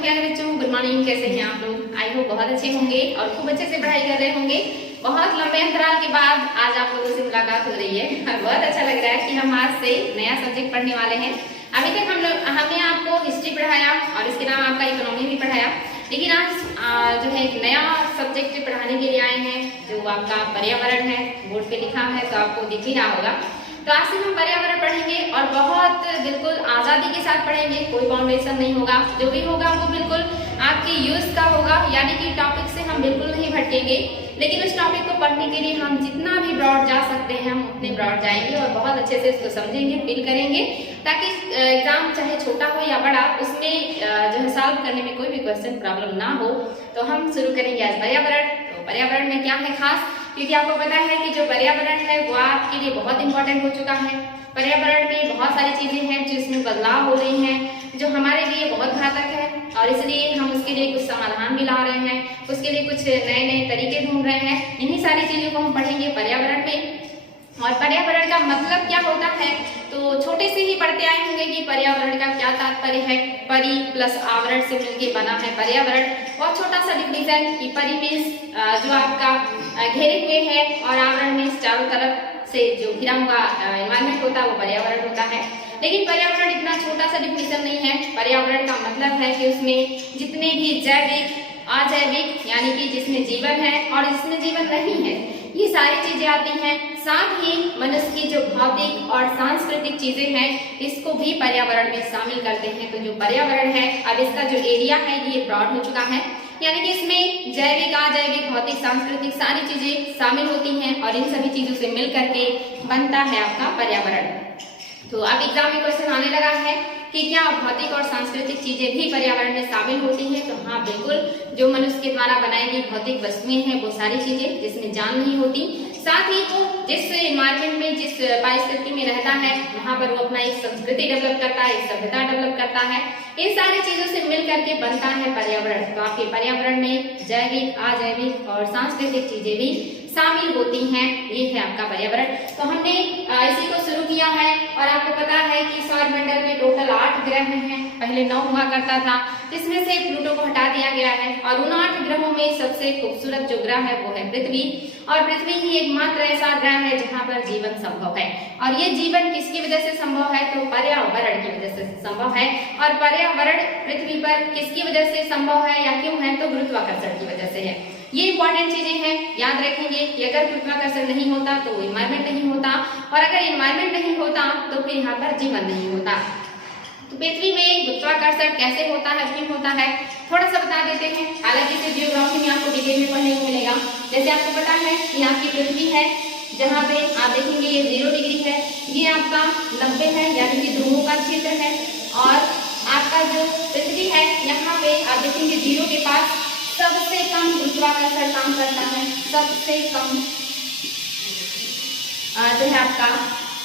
तो प्यारे बच्चों, गुड मॉर्निंग। कैसे हैं आप लोग? आई होप बहुत अच्छे होंगे और खूब अच्छे से पढ़ाई कर रहे होंगे। बहुत लंबे अंतराल के बाद आज आप लोगों से मुलाकात हो रही है और बहुत अच्छा लग रहा है कि हम आज से नया सब्जेक्ट पढ़ने वाले हैं। अभी तक हमने आपको हिस्ट्री पढ़ाया और इसके नाम आपका इकोनॉमी भी पढ़ाया, लेकिन आज जो है एक नया सब्जेक्ट पढ़ाने के लिए आए हैं जो आपका पर्यावरण है। बोर्ड पे लिखा है तो आपको दिख ही रहा होगा। तो आज से हम पर्यावरण पढ़ेंगे और बहुत बिल्कुल आज़ादी के साथ पढ़ेंगे। कोई बाउंडेशन नहीं होगा, जो भी होगा वो बिल्कुल आपके यूज का होगा, यानी कि टॉपिक से हम बिल्कुल नहीं भटकेंगे। लेकिन उस टॉपिक को पढ़ने के लिए हम जितना भी ब्रॉड जा सकते हैं हम उतने ब्रॉड जाएंगे और बहुत अच्छे से इसको समझेंगे, फील करेंगे, ताकि एग्जाम चाहे छोटा हो या बड़ा उसमें जो है सॉल्व करने में कोई भी क्वेश्चन प्रॉब्लम ना हो। तो हम शुरू करेंगे आज पर्यावरण। तो पर्यावरण में क्या है खास, क्योंकि आपको पता है कि जो पर्यावरण है वो आपके लिए बहुत इंपॉर्टेंट हो चुका है। पर्यावरण में बहुत सारी चीजें हैं जिसमें बदलाव हो रही हैं जो हमारे लिए बहुत घातक है और इसलिए हम उसके लिए कुछ समाधान भी ला रहे हैं, उसके लिए कुछ नए नए तरीके ढूंढ रहे हैं। इन्हीं सारी चीजों को हम पढ़ेंगे पर्यावरण में। और पर्यावरण का मतलब क्या होता है तो छोटे से ही पढ़ते आए होंगे कि पर्यावरण का क्या तात्पर्य है। परि प्लस आवरण से मिलकर बना है पर्यावरण। बहुत छोटा सा डिफिनेशन कि परि मीन्स जो आपका घेरे हुए है और आवरण मीन्स चारों तरफ से जो घिरा हुआ एनवायरमेंट होता है वो पर्यावरण होता है। लेकिन पर्यावरण इतना छोटा सा डिफिनेशन नहीं है। पर्यावरण का मतलब है कि उसमें जितने भी जैविक, अजैविक यानी कि जिसमें जीवन है और जिसमें जीवन नहीं है, ये सारी चीजें आती हैं। साथ ही मनुष्य की जो भौतिक और सांस्कृतिक चीजें हैं इसको भी पर्यावरण में शामिल करते हैं। तो जो पर्यावरण है अब इसका जो एरिया है ये ब्रॉड हो चुका है, यानी कि इसमें जैविक, अजैविक, भौतिक, सांस्कृतिक सारी चीजें शामिल होती हैं और इन सभी चीजों से मिल करके बनता है आपका पर्यावरण। तो अब एग्जाम में क्वेश्चन आने लगा है कि क्या भौतिक और सांस्कृतिक चीजें भी पर्यावरण में शामिल होती हैं? तो हाँ बिल्कुल, जो मनुष्य के द्वारा बनाई गई भौतिक वस्तुएं हैं वो सारी चीजें जिसमें जान नहीं होती। साथ ही वो जिस इन्वायरमेंट में, जिस परिस्थिति में रहता है वहां पर वो अपना एक संस्कृति डेवलप करता है, एक सभ्यता डेवलप करता है। इन सारी चीजों से मिल करके बनता है पर्यावरण। तो आपके पर्यावरण में जैविक, अजैविक और सांस्कृतिक चीजें भी शामिल होती हैं। ये है आपका पर्यावरण। तो हमने इसी को शुरू किया है और आपको पता है कि सौरमंडल में टोटल 8 ग्रह हैं। पहले 9 हुआ करता था, जिसमें से प्लूटो को हटा दिया गया है और उन 8 ग्रहों में सबसे खूबसूरत जो ग्रह है वो है पृथ्वी। और पृथ्वी ही एकमात्र ऐसा ग्रह है जहाँ पर जीवन संभव है। और ये जीवन किसकी वजह से संभव है तो पर्यावरण की वजह से संभव है। और पर्यावरण पृथ्वी पर किसकी वजह से संभव है या क्यों है तो गुरुत्वाकर्षण की वजह से है। ये इंपॉर्टेंट चीजें हैं, याद रखेंगे कि अगर गुरुत्वाकर्षण नहीं होता तो इन्वायरमेंट नहीं होता और अगर इन्वायरमेंट नहीं होता तो फिर यहाँ पर जीवन नहीं होता। तो पृथ्वी में गुरुत्वाकर्षण कैसे होता है, क्यों होता है, थोड़ा सा बता देते हैं। हालांकि इसे जियोग्राफी में आपको डिटेल में पढ़ने को मिलेगा। जैसे आपको पता है कि आपकी पृथ्वी है जहाँ पे आप देखेंगे ये 0 डिग्री है, ये आपका 90 है यानी कि ध्रुवों का क्षेत्र है। और आपका जो पृथ्वी है यहाँ पे आप देखेंगे 0 के पास सबसे कम गुरुत्वाकर्षण काम करता है। सबसे कम जो है आपका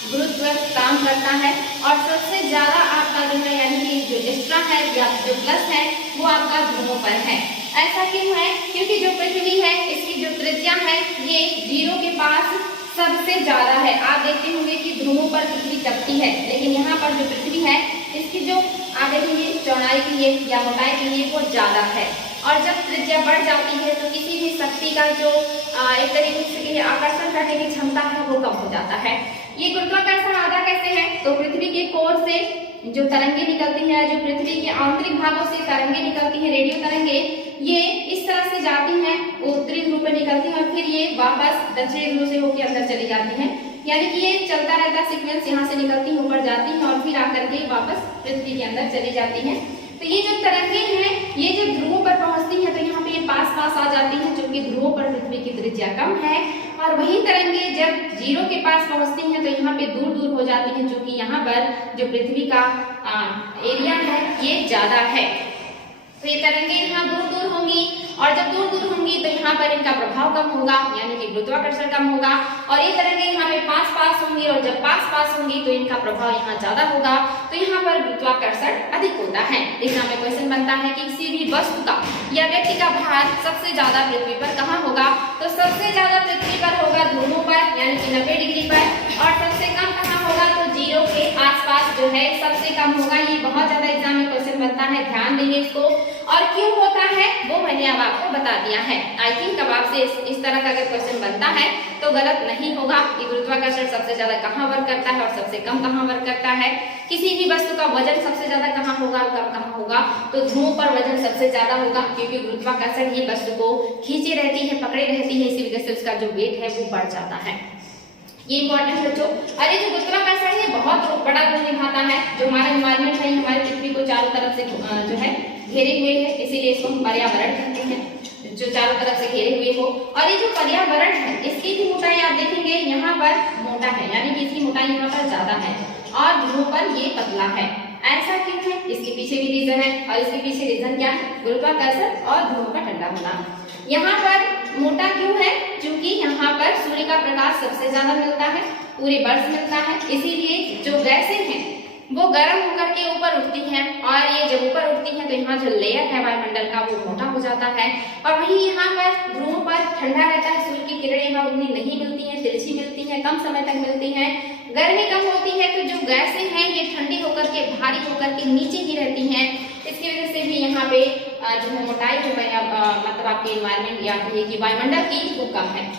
गुरुत्व काम करता है और सबसे ज्यादा आपका जो है यानी कि जो एक्स्ट्रा है या जो प्लस है वो आपका ध्रुवों पर है। ऐसा क्यों है? क्योंकि जो पृथ्वी है इसकी जो त्रिज्या है ये 0 के पास सबसे ज्यादा है। आप देखते होंगे कि ध्रुवों पर पृथ्वी टपती है, लेकिन यहाँ पर जो पृथ्वी है इसकी जो आप देखेंगे चौड़ाई के लिए या मोटाई के लिए वो ज्यादा है। और जब त्रिज्या बढ़ जाती है तो किसी भी शक्ति का जो एक तरीके से आकर्षण करने की क्षमता है वो कम हो जाता है। ये गुरुत्वाकर्षण आता कैसे है तो पृथ्वी के कोर से जो तरंगे निकलती है, जो पृथ्वी के आंतरिक भागों से तरंगे निकलती है, रेडियो तरंगे, ये इस तरह से जाती हैं, उत्तरी ध्रुव पे निकलती हैं और फिर ये वापस दक्षिणी ध्रुव से होकर अंदर चली जाती हैं। यानी कि ये चलता रहता सीक्वेंस, यहाँ से निकलती हैं, ऊपर जाती हैं और फिर आकर के वापस पृथ्वी के अंदर चली जाती हैं। तो ये जो तरंगे हैं ये जब ध्रुवों पर पहुंचती हैं तो यहाँ पे ये पास पास आ जाती हैं, क्योंकि ध्रुवों पर पृथ्वी की त्रिज्या कम है। और वही तरंगे जब 0 के पास पहुंचती हैं तो यहाँ पे दूर दूर हो जाती हैं, क्योंकि यहाँ पर जो पृथ्वी का एरिया है ये ज्यादा है। तो ये तरंगे यहाँ दूर दूर होंगी और जब दूर दूर होंगी तो यहाँ पर इनका प्रभाव कम होगा, यानी कि गुरुत्वाकर्षण कम होगा। और ये तरंगे यहाँ पे पास पास होंगी और जब पास पास होंगी तो इनका प्रभाव यहाँ ज्यादा होगा, तो यहाँ पर गुरुत्वाकर्षण अधिक होता है। एग्जाम में क्वेश्चन बनता है कि किसी भी वस्तु का या व्यक्ति का भार सबसे ज्यादा पृथ्वी पर कहाँ होगा तो सबसे ज्यादा पृथ्वी पर होगा ध्रुवों पर यानी कि 90 डिग्री पर। और सबसे कम कहाँ होगा तो 0 के आसपास जो है सबसे कम होगा। ये बहुत ज्यादा एग्जाम में क्वेश्चन बनता है, ध्यान देंगे इसको। और क्यों होता है वो मैंने अब आपको बता दिया है। आई थिंक अब आपसे इस तरह का अगर क्वेश्चन बनता है तो गलत नहीं होगा कि गुरुत्वाकर्षण सबसे ज्यादा कहाँ वर्क करता है और सबसे कम कहाँ वर्क करता है। किसी भी वस्तु का वजन सबसे ज्यादा कहाँ होगा और कम कहाँ होगा, तो ध्रुवों पर वजन सबसे ज्यादा होगा, क्योंकि गुरुत्वाकर्षण ही वस्तु को खींचे रहती है, पकड़े रहती है, इसी वजह से उसका जो वेट है वो बढ़ जाता है। ये इंपॉर्टेंट बच्चों। अरे जो गुरुत्वाकर्षण है बहुत बड़ा रोल निभाता है। जो हमारा एनवायरमेंट है, हमारी पृथ्वी को चारों तरफ से जो है घेरे हुए है, इसीलिए इसको हम पर्यावरण कहते हैं, जो चारों तरफ से घेरे हुए हो। और ये जो पर्यावरण है इसकी भी मोटाई आप देखेंगे यहाँ पर मोटा है, यानी कि इसकी मोटाई यहाँ पर ज्यादा है और ध्रुव पर ये पतला है। ऐसा क्यों है, इसके पीछे भी रीजन है। और इसके पीछे रीजन क्या है, गुरुत्वाकर्षण और ध्रुव का ठंडा होना। यहाँ पर मोटा क्यों है, क्योंकि यहाँ पर सूर्य का प्रकाश सबसे ज्यादा मिलता है, पूरे वर्ष मिलता है, इसीलिए जो गैसें हैं वो गर्म होकर के ऊपर उठती हैं। और ये जब ऊपर उठती हैं तो यहाँ जो लेयर है वायुमंडल का वो मोटा हो जाता है। और वहीं यहाँ पर ध्रुवों पर ठंडा रहता है, सूर्य की किरणें यहाँ उतनी नहीं मिलती हैं, तिरछी मिलती हैं, कम समय तक मिलती हैं, गर्मी कम होती है, तो जो गैसें हैं ये ठंडी होकर के भारी होकर के नीचे ही रहती हैं। इसकी वजह से भी यहाँ पे जो है मोटाई जो है मतलब आपके एनवायरमेंट या कि वायुमंडल की वो कम है।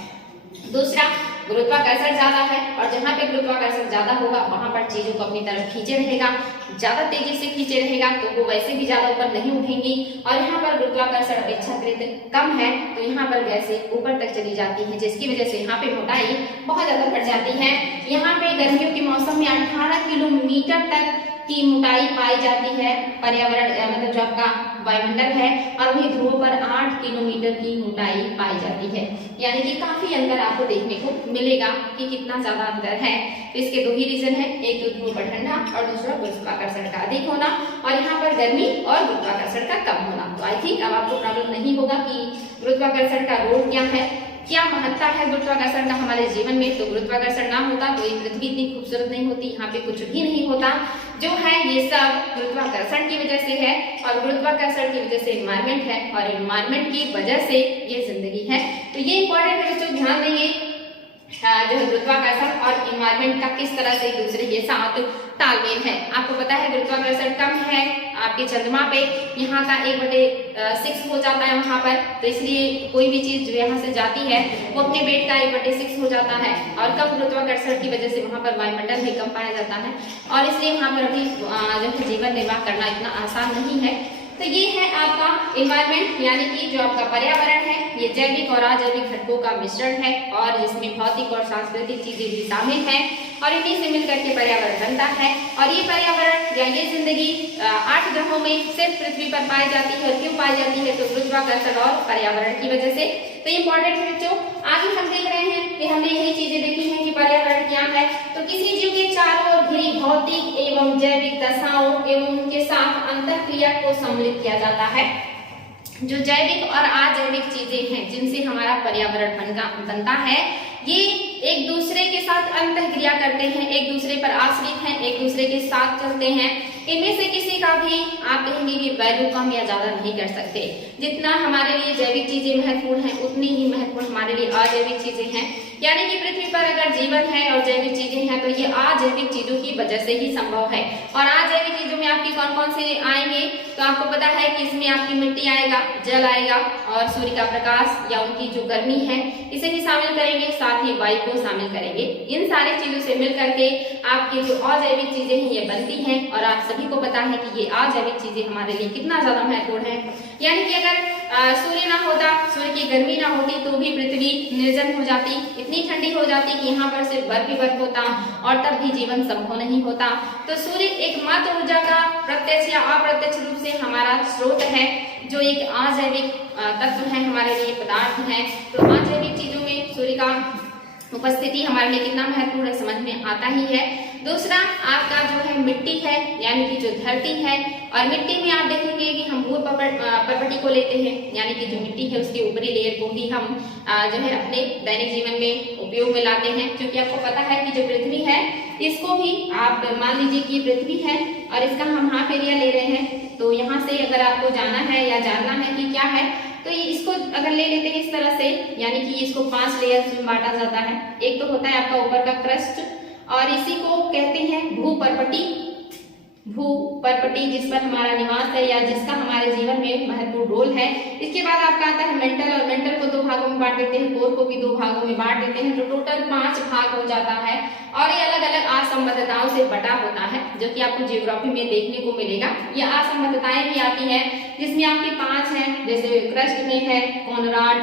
दूसरा, गुरुत्वाकर्षण ज्यादा है और जहाँ पे गुरुत्वाकर्षण ज्यादा होगा वहां पर चीजों को अपनी तरफ खींचे रहेगा, ज्यादा तेजी से खींचे रहेगा तो वो वैसे भी ज्यादा ऊपर नहीं उठेंगी। और यहाँ पर गुरुत्वाकर्षण अपेक्षाकृत कम है तो यहाँ पर गैसें ऊपर तक चली जाती है, जिसकी वजह से यहाँ पे मोटाई बहुत ज्यादा बढ़ जाती है। यहाँ पे गर्मियों के मौसम में 18 किलोमीटर तक की मोटाई पाई जाती है पर्यावरण मतलब जो आपका वायुमंडल है, और वही ध्रुव पर 8 किलोमीटर की मोटाई पाई जाती है। यानी कि काफी अंतर आपको देखने को मिलेगा कि कितना ज्यादा अंतर है। तो इसके दो ही रीजन है, एक तो ध्रुव पर ठंडा और दूसरा गुरुत्वाकर्षण का अधिक होना और यहाँ पर गर्मी और गुरुत्वाकर्षण का कम होना। तो आई थिंक अब आपको प्रॉब्लम नहीं होगा कि गुरुत्वाकर्षण का रोल क्या है, क्या महत्ता है गुरुत्वाकर्षण का हमारे जीवन में। तो गुरुत्वाकर्षण ना होता तो ये पृथ्वी इतनी खूबसूरत नहीं होती, यहाँ पे कुछ भी नहीं होता। जो है ये सब गुरुत्वाकर्षण की वजह से है और गुरुत्वाकर्षण की वजह से एनवायरमेंट है और एनवायरमेंट की वजह से ये जिंदगी है। तो ये इंपॉर्टेंट है बच्चों, ध्यान देंगे जो है गुरुत्वाकर्षण और एनवायरमेंट का किस तरह से एक दूसरे के साथ तालमेल है। आपको पता है गुरुत्वाकर्षण कम है आपके चंद्रमा पे, यहाँ का 1/6 हो जाता है वहां पर, तो इसलिए कोई भी चीज जो यहाँ से जाती है वो अपने वेट का 1/6 हो जाता है। और कम गुरुत्वाकर्षण की वजह से वहां पर वायुमंडल भी कम पाया जाता है और इसलिए वहां पर अभी जो है जीवन निर्वाह करना इतना आसान नहीं है। तो ये है आपका एनवायरमेंट, यानी कि जो आपका पर्यावरण है ये जैविक और अजैविक घटकों का मिश्रण है और इसमें भौतिक और सांस्कृतिक चीजें भी शामिल हैं और इन्हीं से मिलकर के पर्यावरण बनता है। और ये पर्यावरण या ये जिंदगी 8 ग्रहों में सिर्फ पृथ्वी पर पाई जाती है। और क्यों पाई जाती है, तो गुरुत्वाकर्षण और पर्यावरण की वजह से। तो इंपॉर्टेंट है बच्चों, आगे हम देख रहे हैं कि हमने यही चीजें देखी हैं कि पर्यावरण क्या है। तो किसी जीव के चारों ओर घिरी भौतिक एवं जैविक दशाओं एवं उनके साथ अंतःक्रिया को सम्मिलित किया जाता है। जो जैविक और अजैविक चीजें हैं जिनसे हमारा पर्यावरण बनता है, ये एक दूसरे के साथ अंतःक्रिया करते हैं, एक दूसरे पर आश्रित हैं, एक दूसरे के साथ चलते हैं। इनमें से किसी का भी आप कहेंगे कि वैल्यू कम या ज्यादा नहीं कर सकते। जितना हमारे लिए जैविक चीजें महत्वपूर्ण हैं उतनी ही महत्वपूर्ण हमारे लिए अजैविक चीजें हैं। यानी कि पृथ्वी पर अगर जीवन है और जैविक चीजें हैं तो ये अजैविक चीजों की वजह से ही संभव है। और अजैविक चीजों में आपकी कौन कौन से आएंगे, तो आपको पता है कि इसमें आपकी मिट्टी आएगा, जल आएगा और सूर्य का प्रकाश या उनकी जो गर्मी है इसे भी शामिल करेंगे, साथ ही वायु को शामिल करेंगे। इन सारी चीजों से मिलकर के आपकी जो अजैविक चीजें हैं ये बनती हैं। और आप सभी को पता है कि ये अजैविक चीजें हमारे लिए कितना ज्यादा महत्वपूर्ण है। यानी कि अगर सूर्य ना होता, सूर्य की गर्मी ना होती तो भी पृथ्वी निर्जन हो जाती, इतनी ठंडी हो जाती कि यहाँ पर सिर्फ बर्फ ही बर्फ होता और तब भी जीवन संभव नहीं होता। तो सूर्य एकमात्र ऊर्जा का प्रत्यक्ष या अप्रत्यक्ष रूप से हमारा स्रोत है, जो एक अजैविक तत्व है, हमारे लिए पदार्थ है। तो अजैविक चीजों में सूर्य का उपस्थिति हमारे लिए कितना महत्वपूर्ण है समझ में आता ही है। दूसरा आपका जो है मिट्टी है, यानी कि जो धरती है। और मिट्टी में आप देखेंगे कि हम भूर पर्पटी को लेते हैं, यानी कि जो मिट्टी है उसके ऊपरी लेयर को ही हम जो है अपने दैनिक जीवन में उपयोग में लाते हैं। क्योंकि आपको पता है कि जो पृथ्वी है इसको भी आप मान लीजिए कि पृथ्वी है और इसका हम हाफ एरिया ले रहे हैं। तो यहाँ से अगर आपको जाना है या जानना है कि क्या है, तो इसको अगर ले लेते हैं इस तरह से, यानी कि इसको 5 लेयर्स में बांटा जाता है। एक तो होता है आपका ऊपर का क्रस्ट और इसी को कहते हैं भूपर्पटी, भू परपटी जिस पर हमारा निवास है या जिसका हमारे जीवन में महत्वपूर्ण रोल है। इसके बाद आपका आता है मेंटल, और मेंटल को 2 भागों में बांट देते हैं, कोर को भी 2 भागों में बांट देते हैं, तो टोटल 5 भाग हो जाता है। और ये अलग अलग असंबद्धताओं से बटा होता है, जो कि आपको ज्योग्राफी में देखने को मिलेगा। ये असंबद्धताएं भी आती है जिसमें आपकी 5 हैं, जैसे क्रस्ट में है कोनराड,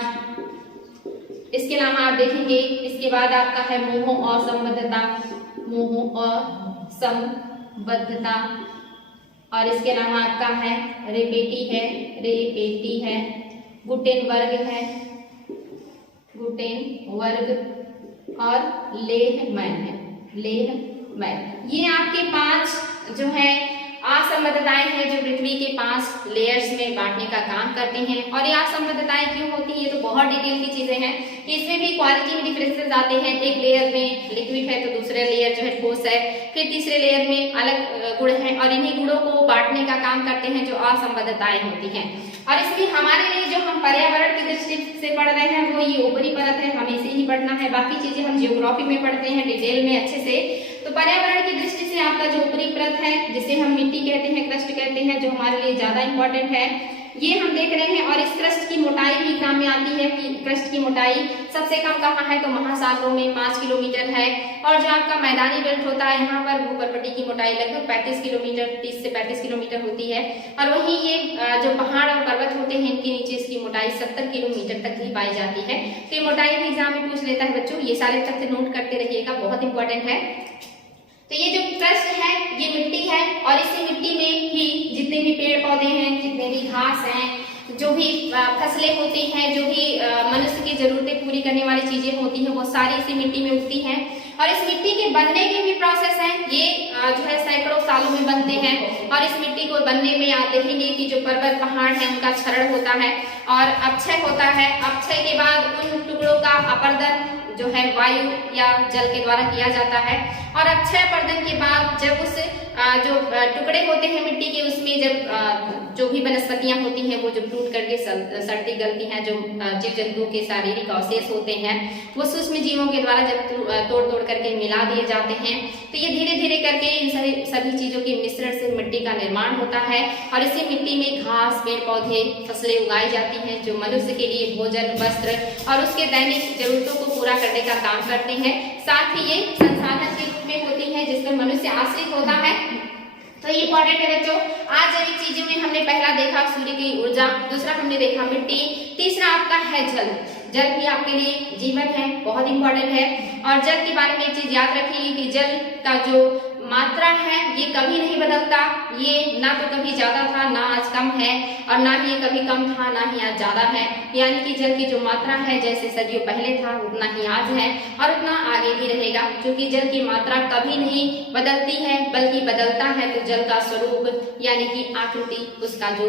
इसके अलावा आप देखेंगे। इसके बाद आपका है मोहो असंबद्धता, मोहो असंबद्धता, और इसके अलावा आपका है रेपेटी है, रेपेटी है, गुटेनबर्ग है, गुटेनबर्ग, और लेहमैन है, लेहमैन। ये आपके 5 जो है असंबद्धताएं हैं जो पृथ्वी के 5 लेयर्स में बांटने का काम करते हैं। और ये असंबद्धताएं क्यों होती है, तो बहुत डिटेल की चीजें हैं कि इसमें भी क्वालिटी में डिफरेंसेस आते हैं। एक लेयर में लिक्विड है तो दूसरे लेयर जो है ठोस है, फिर तीसरे लेयर में अलग गुण है, और इन्हीं गुणों को बांटने का काम करते हैं जो असंबद्धताएं होती हैं। और इसमें हमारे लिए जो हम पर्यावरण की दृष्टि से पढ़ रहे हैं वो ये ऊपरी परत है, हमें इसे ही पढ़ना है। बाकी चीजें हम जियोग्राफी में पढ़ते हैं डिटेल में अच्छे से। तो पर्यावरण की दृष्टि से आपका जो ऊपरी परत है, जिसे हम मिट्टी कहते हैं, क्रस्ट कहते हैं, जो हमारे लिए ज्यादा इंपॉर्टेंट है, ये हम देख रहे हैं। और इस क्रस्ट की मोटाई भी काम में आती है कि क्रस्ट की मोटाई सबसे कम कहाँ है, तो महासागरों में 5 किलोमीटर है। और जो आपका मैदानी बेल्ट होता है, यहाँ पर भूपर्पटी की मोटाई लगभग 35 किलोमीटर, 30 से 35 किलोमीटर होती है। और वहीं ये जो पहाड़ और पर्वत होते हैं, इनके नीचे इसकी मोटाई 70 किलोमीटर तक ही पाई जाती है। तो ये मोटाई भी एग्जाम में पूछ लेता है बच्चों, ये सारे तथ्य नोट करते रहिएगा, बहुत इंपॉर्टेंट है। तो ये जो क्रस्ट है ये मिट्टी है, और इसी मिट्टी में ही जितने भी पेड़ पौधे हैं, जितने भी घास हैं, जो भी फसलें होती हैं, जो भी मनुष्य की जरूरतें पूरी करने वाली चीजें होती हैं, वो सारी इसी मिट्टी में उगती हैं। और इस मिट्टी के बनने के भी प्रोसेस हैं, ये जो है सैकड़ों सालों में बनते हैं। और इस मिट्टी को बनने में आप देखेंगे कि जो पर्वत पहाड़ है उनका क्षरण होता है और अपक्षय होता है। अपक्षय के बाद उन टुकड़ों का अपर्दन जो है वायु या जल के द्वारा किया जाता है। और अक्षय अपर्दन के बाद जब उस जो टुकड़े होते हैं मिट्टी के, उसमें जब जो भी वनस्पतियां होती हैं वो जब टूट करके सड़ती गलती हैं, जो जीव जंतुओं के शारीरिक अवशेष होते हैं वो सूक्ष्म जीवों के द्वारा जब तोड़ तोड़ करके मिला दिए जाते हैं, तो ये धीरे धीरे करके इन सभी चीजों के मिश्रण से मिट्टी का निर्माण होता है। और इसी मिट्टी में घास, पेड़ पौधे, फसलें उगाई जाती हैं जो मनुष्य के लिए भोजन, वस्त्र और उसके दैनिक जरूरतों को पूरा करने का काम करते हैं। साथ ही ये संसाधन के रूप में होती है जिस पर मनुष्य आश्रित होता है। तो ये इंपॉर्टेंट है बच्चों। आज जैविक चीजों में हमने पहला देखा सूर्य की ऊर्जा, दूसरा हमने देखा मिट्टी, तीसरा आपका है जल। जल भी आपके लिए जीवन है, बहुत इंपॉर्टेंट है। और जल के बारे में एक चीज याद रखिए कि जल का जो मात्रा है ये कभी नहीं बदलता, ये ना तो कभी ज्यादा था ना आज कम है, और ना ही कभी कम था ना ही आज ज्यादा है। यानी कि जल की जो मात्रा है जैसे सदियों पहले था उतना ही आज है और उतना आगे भी रहेगा, क्योंकि जल की मात्रा कभी नहीं बदलती है बल्कि बदलता है तो जल का स्वरूप यानी कि आकृति, उसका जो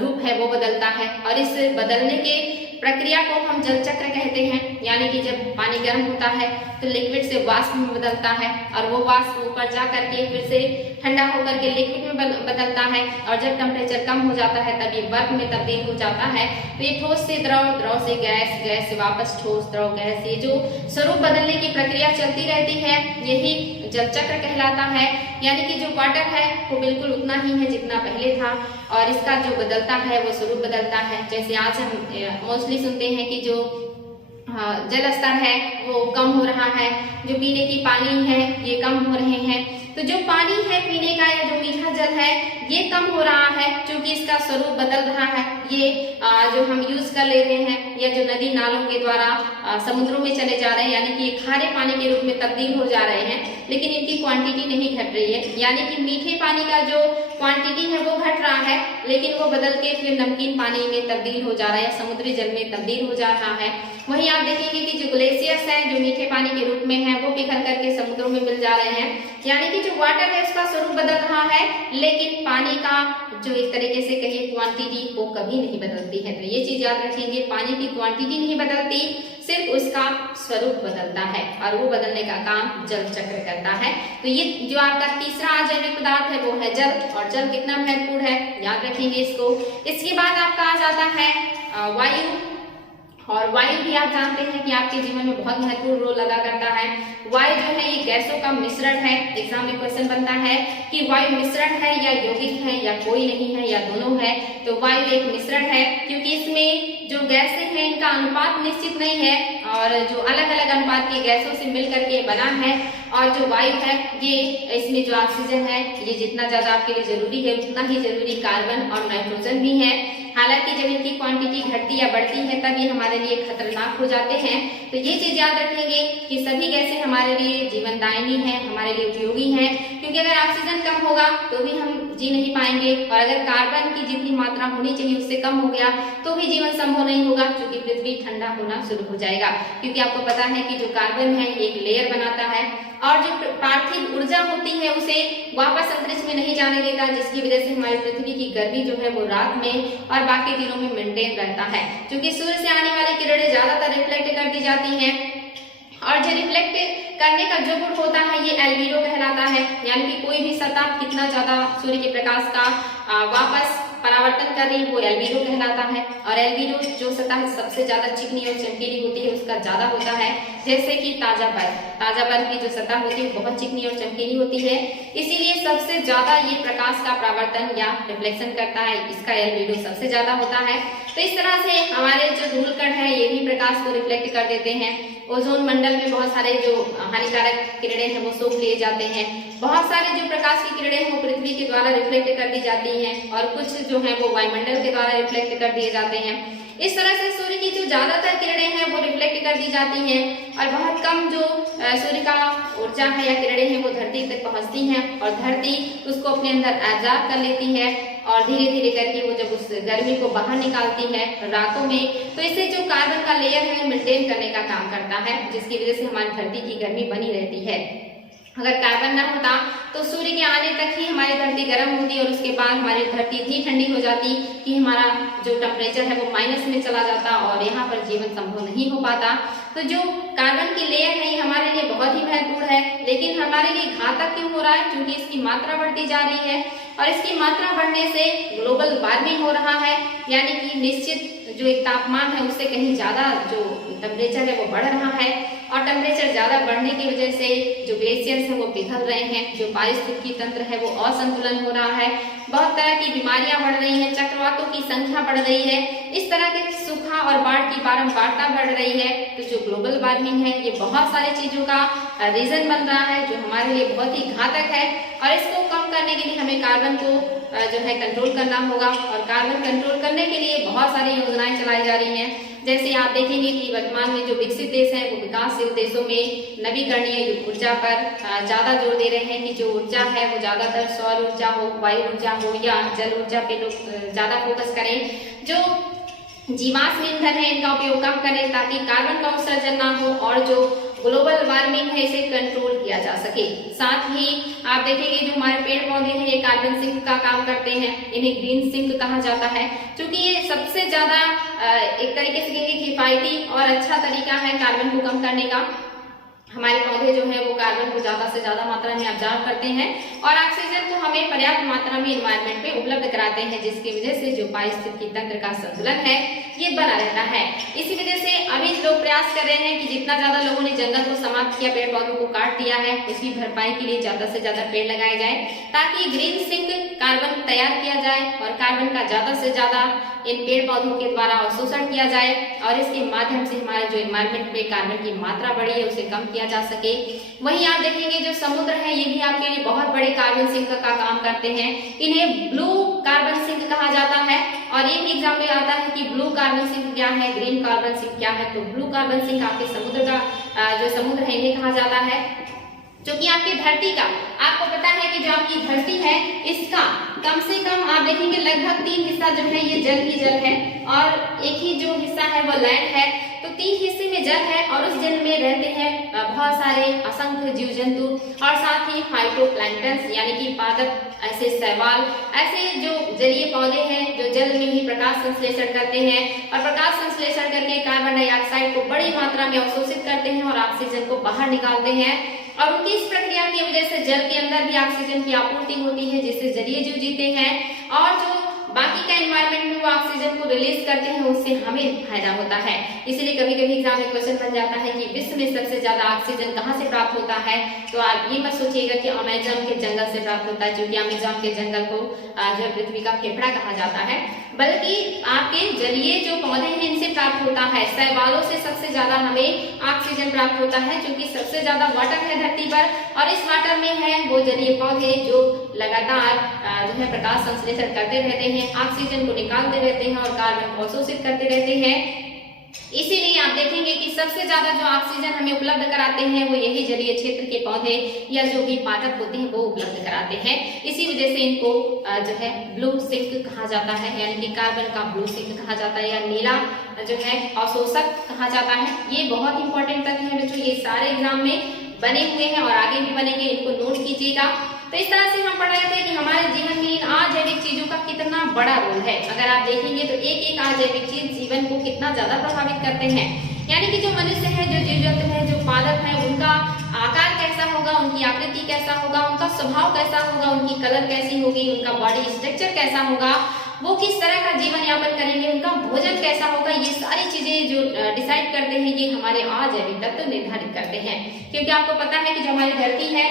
रूप है वो बदलता है। और इस बदलने के प्रक्रिया को हम जल चक्र कहते हैं। यानी कि जब पानी गर्म होता है तो लिक्विड से वाष्प में बदलता है, और वो वाष्प ऊपर जा करके फिर से ठंडा होकर के लिक्विड में बदलता है, और जब टेम्परेचर कम हो जाता है तब ये बर्फ में तब्दील हो जाता है। तो ये ठोस से द्रव, द्रव से गैस, गैस से वापस ठोस, द्रव, गैस, ये जो स्वरूप बदलने की प्रक्रिया चलती रहती है यही जल चक्र कहलाता है। यानी कि जो वाटर है वो बिल्कुल उतना ही है जितना पहले था, और इसका जो बदलता है वो स्वरूप बदलता है। जैसे आज हम मोस्टली सुनते हैं कि जो जल स्तर है वो कम हो रहा है, जो पीने की पानी है ये कम हो रहे हैं। तो जो पानी है पीने का या जो मीठा जल है ये कम हो रहा है क्योंकि इसका स्वरूप बदल रहा है। ये जो हम यूज कर ले रहे हैं या जो नदी नालों के द्वारा समुद्रों में चले जा रहे हैं, यानी कि ये खारे पानी के रूप में तब्दील हो जा रहे हैं, लेकिन इनकी क्वांटिटी नहीं घट रही है। यानी कि मीठे पानी का जो क्वांटिटी है वो घट रहा है, लेकिन वो बदल के फिर नमकीन पानी में तब्दील हो जा रहा है, समुद्री जल में तब्दील हो जा रहा है। वहीं आप देखेंगे कि जो ग्लेशियर्स हैं जो मीठे पानी के रूप में हैं वो पिघल करके समुद्रों में मिल जा रहे हैं। यानी कि जो वाटर है उसका स्वरूप बदल रहा है, लेकिन पानी का जो एक तरीके से कहिए क्वांटिटी वो कभी नहीं बदलती है। तो ये चीज याद रखेंगे, पानी की क्वांटिटी नहीं बदलती, सिर्फ उसका स्वरूप बदलता है, और वो बदलने का काम जल चक्र करता है। तो ये जो आपका तीसरा अजैविक पदार्थ है वो है जल, और जल कितना महत्वपूर्ण है याद रखेंगे इसको। इसके बाद आपका आ जाता है वायु। और वायु भी आप जानते हैं कि आपके जीवन में बहुत महत्वपूर्ण रोल अदा करता है। वायु जो है ये गैसों का मिश्रण है। एग्जाम में क्वेश्चन बनता है कि वायु मिश्रण है या यौगिक है या कोई नहीं है या दोनों है। तो वायु एक मिश्रण है, क्योंकि इसमें जो गैसें हैं इनका अनुपात निश्चित नहीं है और जो अलग अलग अनुपात की गैसों से मिलकर के बना है। और जो वायु है ये इसमें जो ऑक्सीजन है ये जितना ज्यादा आपके लिए जरूरी है उतना ही जरूरी कार्बन और नाइट्रोजन भी है। हालांकि जब इनकी क्वांटिटी घटती या बढ़ती है तब ये हमारे लिए खतरनाक हो जाते हैं। तो ये चीज याद रखेंगे कि सभी गैसें हमारे लिए जीवनदायिनी है, हमारे लिए उपयोगी है, क्योंकि अगर ऑक्सीजन कम होगा तो भी हम जी नहीं पाएंगे और अगर कार्बन की जितनी मात्रा होनी चाहिए उससे कम हो गया तो भी जीवन संभव नहीं होगा, क्योंकि पृथ्वी ठंडा होना शुरू हो जाएगा। क्योंकि आपको पता है कि जो कार्बन है एक लेयर बनाता है और जो पार्थिव ऊर्जा होती है उसे वापस अंतरिक्ष में नहीं जाने देता, जिसकी वजह से हमारी पृथ्वी की गर्मी जो है वो रात में और बाकी दिनों में मेंटेन रहता है। क्योंकि सूर्य से आने वाली किरणें ज्यादातर रिफ्लेक्ट कर दी जाती हैं और जो रिफ्लेक्ट करने का जो गुण होता है ये एल्बिडो कहलाता है। यानी कि कोई भी सतह कितना ज्यादा सूर्य के प्रकाश का वापस परावर्तन कर रही है वो एल्बिडो कहलाता है। और एल्बिडो जो सतह सबसे ज्यादा चिकनी और चमकीली होती है उसका ज्यादा होता है, जैसे कि ताजा बर्फ की जो सतह होती है बहुत चिकनी और चमकीली होती है, इसीलिए सबसे ज्यादा ये प्रकाश का परावर्तन या रिफ्लेक्शन करता है, इसका एल्बिडो सबसे ज्यादा होता है। तो इस तरह से हमारे जो धूल कण है ये भी प्रकाश को रिफ्लेक्ट कर देते हैं। ओजोन मंडल में बहुत सारे जो हानिकारक किरणें हैं वो सोख लिए जाते हैं। बहुत सारे जो प्रकाश की किरणें हैं वो पृथ्वी के द्वारा रिफ्लेक्ट कर दी जाती हैं और कुछ जो है वो वायुमंडल के द्वारा रिफ्लेक्ट कर दिए जाते हैं। इस तरह से सूर्य की जो ज्यादातर किरणें हैं वो रिफ्लेक्ट कर दी जाती हैं और बहुत कम जो सूर्य का ऊर्जा है या किरणें हैं वो धरती तक पहुंचती हैं और धरती उसको अपने अंदर एब्जॉर्ब कर लेती है और धीरे धीरे करके वो जब उस गर्मी को बाहर निकालती है रातों में, तो इससे जो कार्बन का लेयर है मेंटेन करने का काम करता है, जिसकी वजह से हमारी धरती की गर्मी बनी रहती है। अगर कार्बन न होता तो सूर्य के आने तक ही हमारी धरती गर्म होती और उसके बाद हमारी धरती इतनी ठंडी हो जाती कि हमारा जो टेम्परेचर है वो माइनस में चला जाता और यहाँ पर जीवन संभव नहीं हो पाता। तो जो कार्बन की लेयर है ये हमारे लिए बहुत ही महत्वपूर्ण है, लेकिन हमारे लिए घातक क्यों हो रहा है? क्योंकि इसकी मात्रा बढ़ती जा रही है और इसकी मात्रा बढ़ने से ग्लोबल वार्मिंग हो रहा है, यानी कि निश्चित जो एक तापमान है उससे कहीं ज्यादा जो टेम्परेचर है वो बढ़ रहा है और टेम्परेचर ज्यादा बढ़ने की वजह से जो ग्लेशियर्स हैं वो पिघल रहे हैं, जो पारिस्थितिकी तंत्र है वो असंतुलन हो रहा है, बहुत तरह की बीमारियां बढ़ रही हैं, चक्रवातों की संख्या बढ़ रही है, इस तरह के सूखा और बाढ़ की बारंबारता बढ़ रही है। तो जो ग्लोबल वार्मिंग है ये बहुत सारी चीजों का रीजन बन रहा है जो हमारे लिए बहुत ही घातक है और इसको कम करने के लिए हमें कार्बन को जो है कंट्रोल करना होगा और कार्बन कंट्रोल करने के लिए बहुत सारी योजनाएं चलाई जा रही हैं। जैसे आप देखेंगे कि वर्तमान में जो विकसित देश हैं वो विकासशील देशों में नवीकरणीय ऊर्जा पर ज्यादा जोर दे रहे हैं कि जो ऊर्जा है वो ज्यादातर सौर ऊर्जा हो, वायु ऊर्जा हो या जल ऊर्जा पे लोग ज्यादा फोकस करें। जो जीवाश्म ईंधन है इनका उपयोग कम करें ताकि कार्बन का उत्सर्जन ना हो और जो ग्लोबल वार्मिंग है इसे कंट्रोल किया जा सके। साथ ही आप देखेंगे जो हमारे पेड़ पौधे हैं ये कार्बन सिंक का काम करते हैं, इन्हें ग्रीन सिंक कहा जाता है, क्योंकि ये सबसे ज्यादा एक तरीके से कहेंगे किफायती और अच्छा तरीका है कार्बन को कम करने का। हमारे पौधे जो है वो कार्बन को ज्यादा से ज्यादा मात्रा में अब्जॉर्ब करते हैं और ऑक्सीजन को हमें पर्याप्त मात्रा में एनवायरनमेंट में उपलब्ध कराते हैं, जिसकी वजह से जो पारिस्थितिकी तंत्र का संतुलन है ये बना रहता है। इसी वजह से अभी लोग प्रयास कर रहे हैं कि जितना ज्यादा लोगों ने जंगल को समाप्त किया, पेड़ पौधों को काट दिया है, उसकी भरपाई के लिए ज्यादा से ज्यादा पेड़ लगाए जाए ताकि ग्रीन सिंक कार्बन तैयार किया जाए और कार्बन का ज्यादा से ज्यादा इन पेड़ पौधों के द्वारा अवशोषण किया जाए और इसके माध्यम से हमारे जो एनवायरनमेंट में कार्बन की मात्रा बढ़ी है उसे कम किया जा सके। वहीं आप देखेंगे जो समुद्र है ये भी आपके लिए बहुत बड़े कार्बन सिंक का काम करते हैं, इन्हें ब्लू कार्बन सिंक कहा जाता है और ये भी एग्जाम में आता है कि ब्लू कार्बन सिंक क्या है, ग्रीन कार्बन सिंक क्या है। तो ब्लू कार्बन सिंक आपके समुद्र का जो समुद्र है इन्हें कहा जाता है, जो कि आपकी धरती का, आपको पता है कि जो आपकी धरती है इसका कम से कम आप देखेंगे लगभग 3 हिस्सा जो है ये जल ही जल है और एक ही जो हिस्सा है वो लैंड है। तो 3 हिस्से में जल है और उस जल में रहते हैं बहुत सारे असंख्य जीव जंतु और साथ ही फाइटोप्लैंक्टन यानी कि पादप, ऐसे शैवाल, ऐसे जो जलीय पौधे हैं जो जल में ही प्रकाश संश्लेषण करते हैं और प्रकाश संश्लेषण करके कार्बन डाइऑक्साइड को बड़ी मात्रा में अवशोषित करते हैं और ऑक्सीजन को बाहर निकालते हैं और उनकी इस प्रक्रिया की वजह से जल के अंदर भी ऑक्सीजन की आपूर्ति होती है जिससे जलीय जीव जीते हैं और जो बाकी का एनवायरनमेंट में वो ऑक्सीजन को रिलीज करते हैं उससे हमें फायदा होता है। इसीलिए कभी कभी एग्जाम में क्वेश्चन बन जाता है कि विश्व में सबसे ज्यादा ऑक्सीजन कहाँ से प्राप्त होता है, तो आप ये मत सोचिएगा कि अमेज़न के जंगल से प्राप्त होता है, क्योंकि अमेज़न के जंगल को जो है पृथ्वी का फेफड़ा कहा जाता है, बल्कि आपके जलीय जो पौधे हैं इनसे प्राप्त होता है। शैवालों से सबसे ज्यादा हमें ऑक्सीजन प्राप्त होता है, क्योंकि सबसे ज्यादा वाटर है धरती पर, और इस वाटर में है वो जलीय पौधे जो लगातार जो है प्रकाश संश्लेषण करते रहते हैं, ऑक्सीजन को निकालते रहते हैं और कार्बन को अवशोषित करते रहते हैं। इसीलिए आप देखेंगे कि सबसे ज्यादा जो ऑक्सीजन हमें उपलब्ध कराते हैं वो यही जलीय क्षेत्र के पौधे या जो भी पादप होते हैं वो उपलब्ध कराते हैं। इसी वजह से इनको जो है ब्लू सिंक कहा जाता है, यानी कि कार्बन का ब्लू सिंक कहा जाता है, या नीला जो है अवशोषक कहा जाता है। ये बहुत इंपॉर्टेंट तथ्य है बच्चों, ये सारे एग्जाम में बने हुए हैं और आगे भी बनेंगे, इनको नोट कीजिएगा। तो इस तरह से हम पढ़ रहे थे कि हमारे जीवन में इन अजैविक चीजों का कितना बड़ा रोल है। अगर आप देखेंगे तो एक एक अजैविक चीज जीवन को कितना ज्यादा प्रभावित करते हैं, यानी कि जो मनुष्य है, जो जीव जंतु है, जो पादप है, उनका आकार कैसा होगा, उनकी आकृति कैसा होगा, उनका स्वभाव कैसा होगा, उनकी कलर कैसी होगी, उनका बॉडी स्ट्रक्चर कैसा होगा, वो किस तरह का जीवन यापन करेंगे, उनका भोजन कैसा होगा, ये सारी चीजें जो डिसाइड करते हैं ये हमारे अजैविक तत्व निर्धारित करते हैं। क्योंकि आपको पता है कि जो हमारी धरती है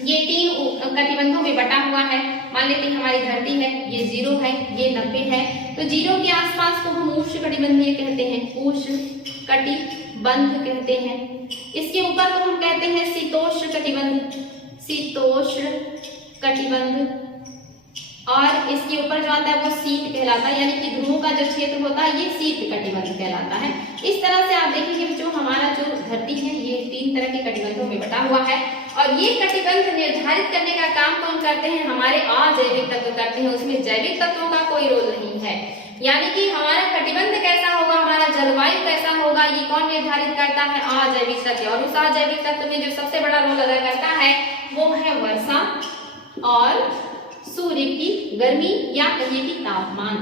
ये 3 कटिबंधों में बटा हुआ है। मान लेते हैं हमारी धरती है, ये 0 है, ये 90 है, तो 0 के आसपास को हम उष्णकटिबंधीय कहते हैं, उष्णकटिबंध कहते हैं। इसके ऊपर को हम कहते हैं शीतोष्ण कटिबंध, शीतोष्ण कटिबंध, और इसके ऊपर जो आता है वो शीत कहलाता है, यानी कि ध्रुवों का जो क्षेत्र होता है ये शीत कटिबंध कहलाता है। इस तरह से आप देखेंगे जो हमारा जो धरती है ये 3 तरह के कटिबंधों में बटा हुआ है, और ये कटिबंध निर्धारित करने का काम कौन करते हैं, हमारे अजैविक तत्व करते हैं। उसमें जैविक तत्वों का कोई रोल नहीं है, यानी कि हमारा कटिबंध कैसा होगा, हमारा जलवायु कैसा होगा, ये कौन निर्धारित करता है, अजैविक तत्व। और उस अजैविक तत्व में जो सबसे बड़ा रोल अदा करता है वो है वर्षा और सूर्य की गर्मी, या कहिए कि तापमान।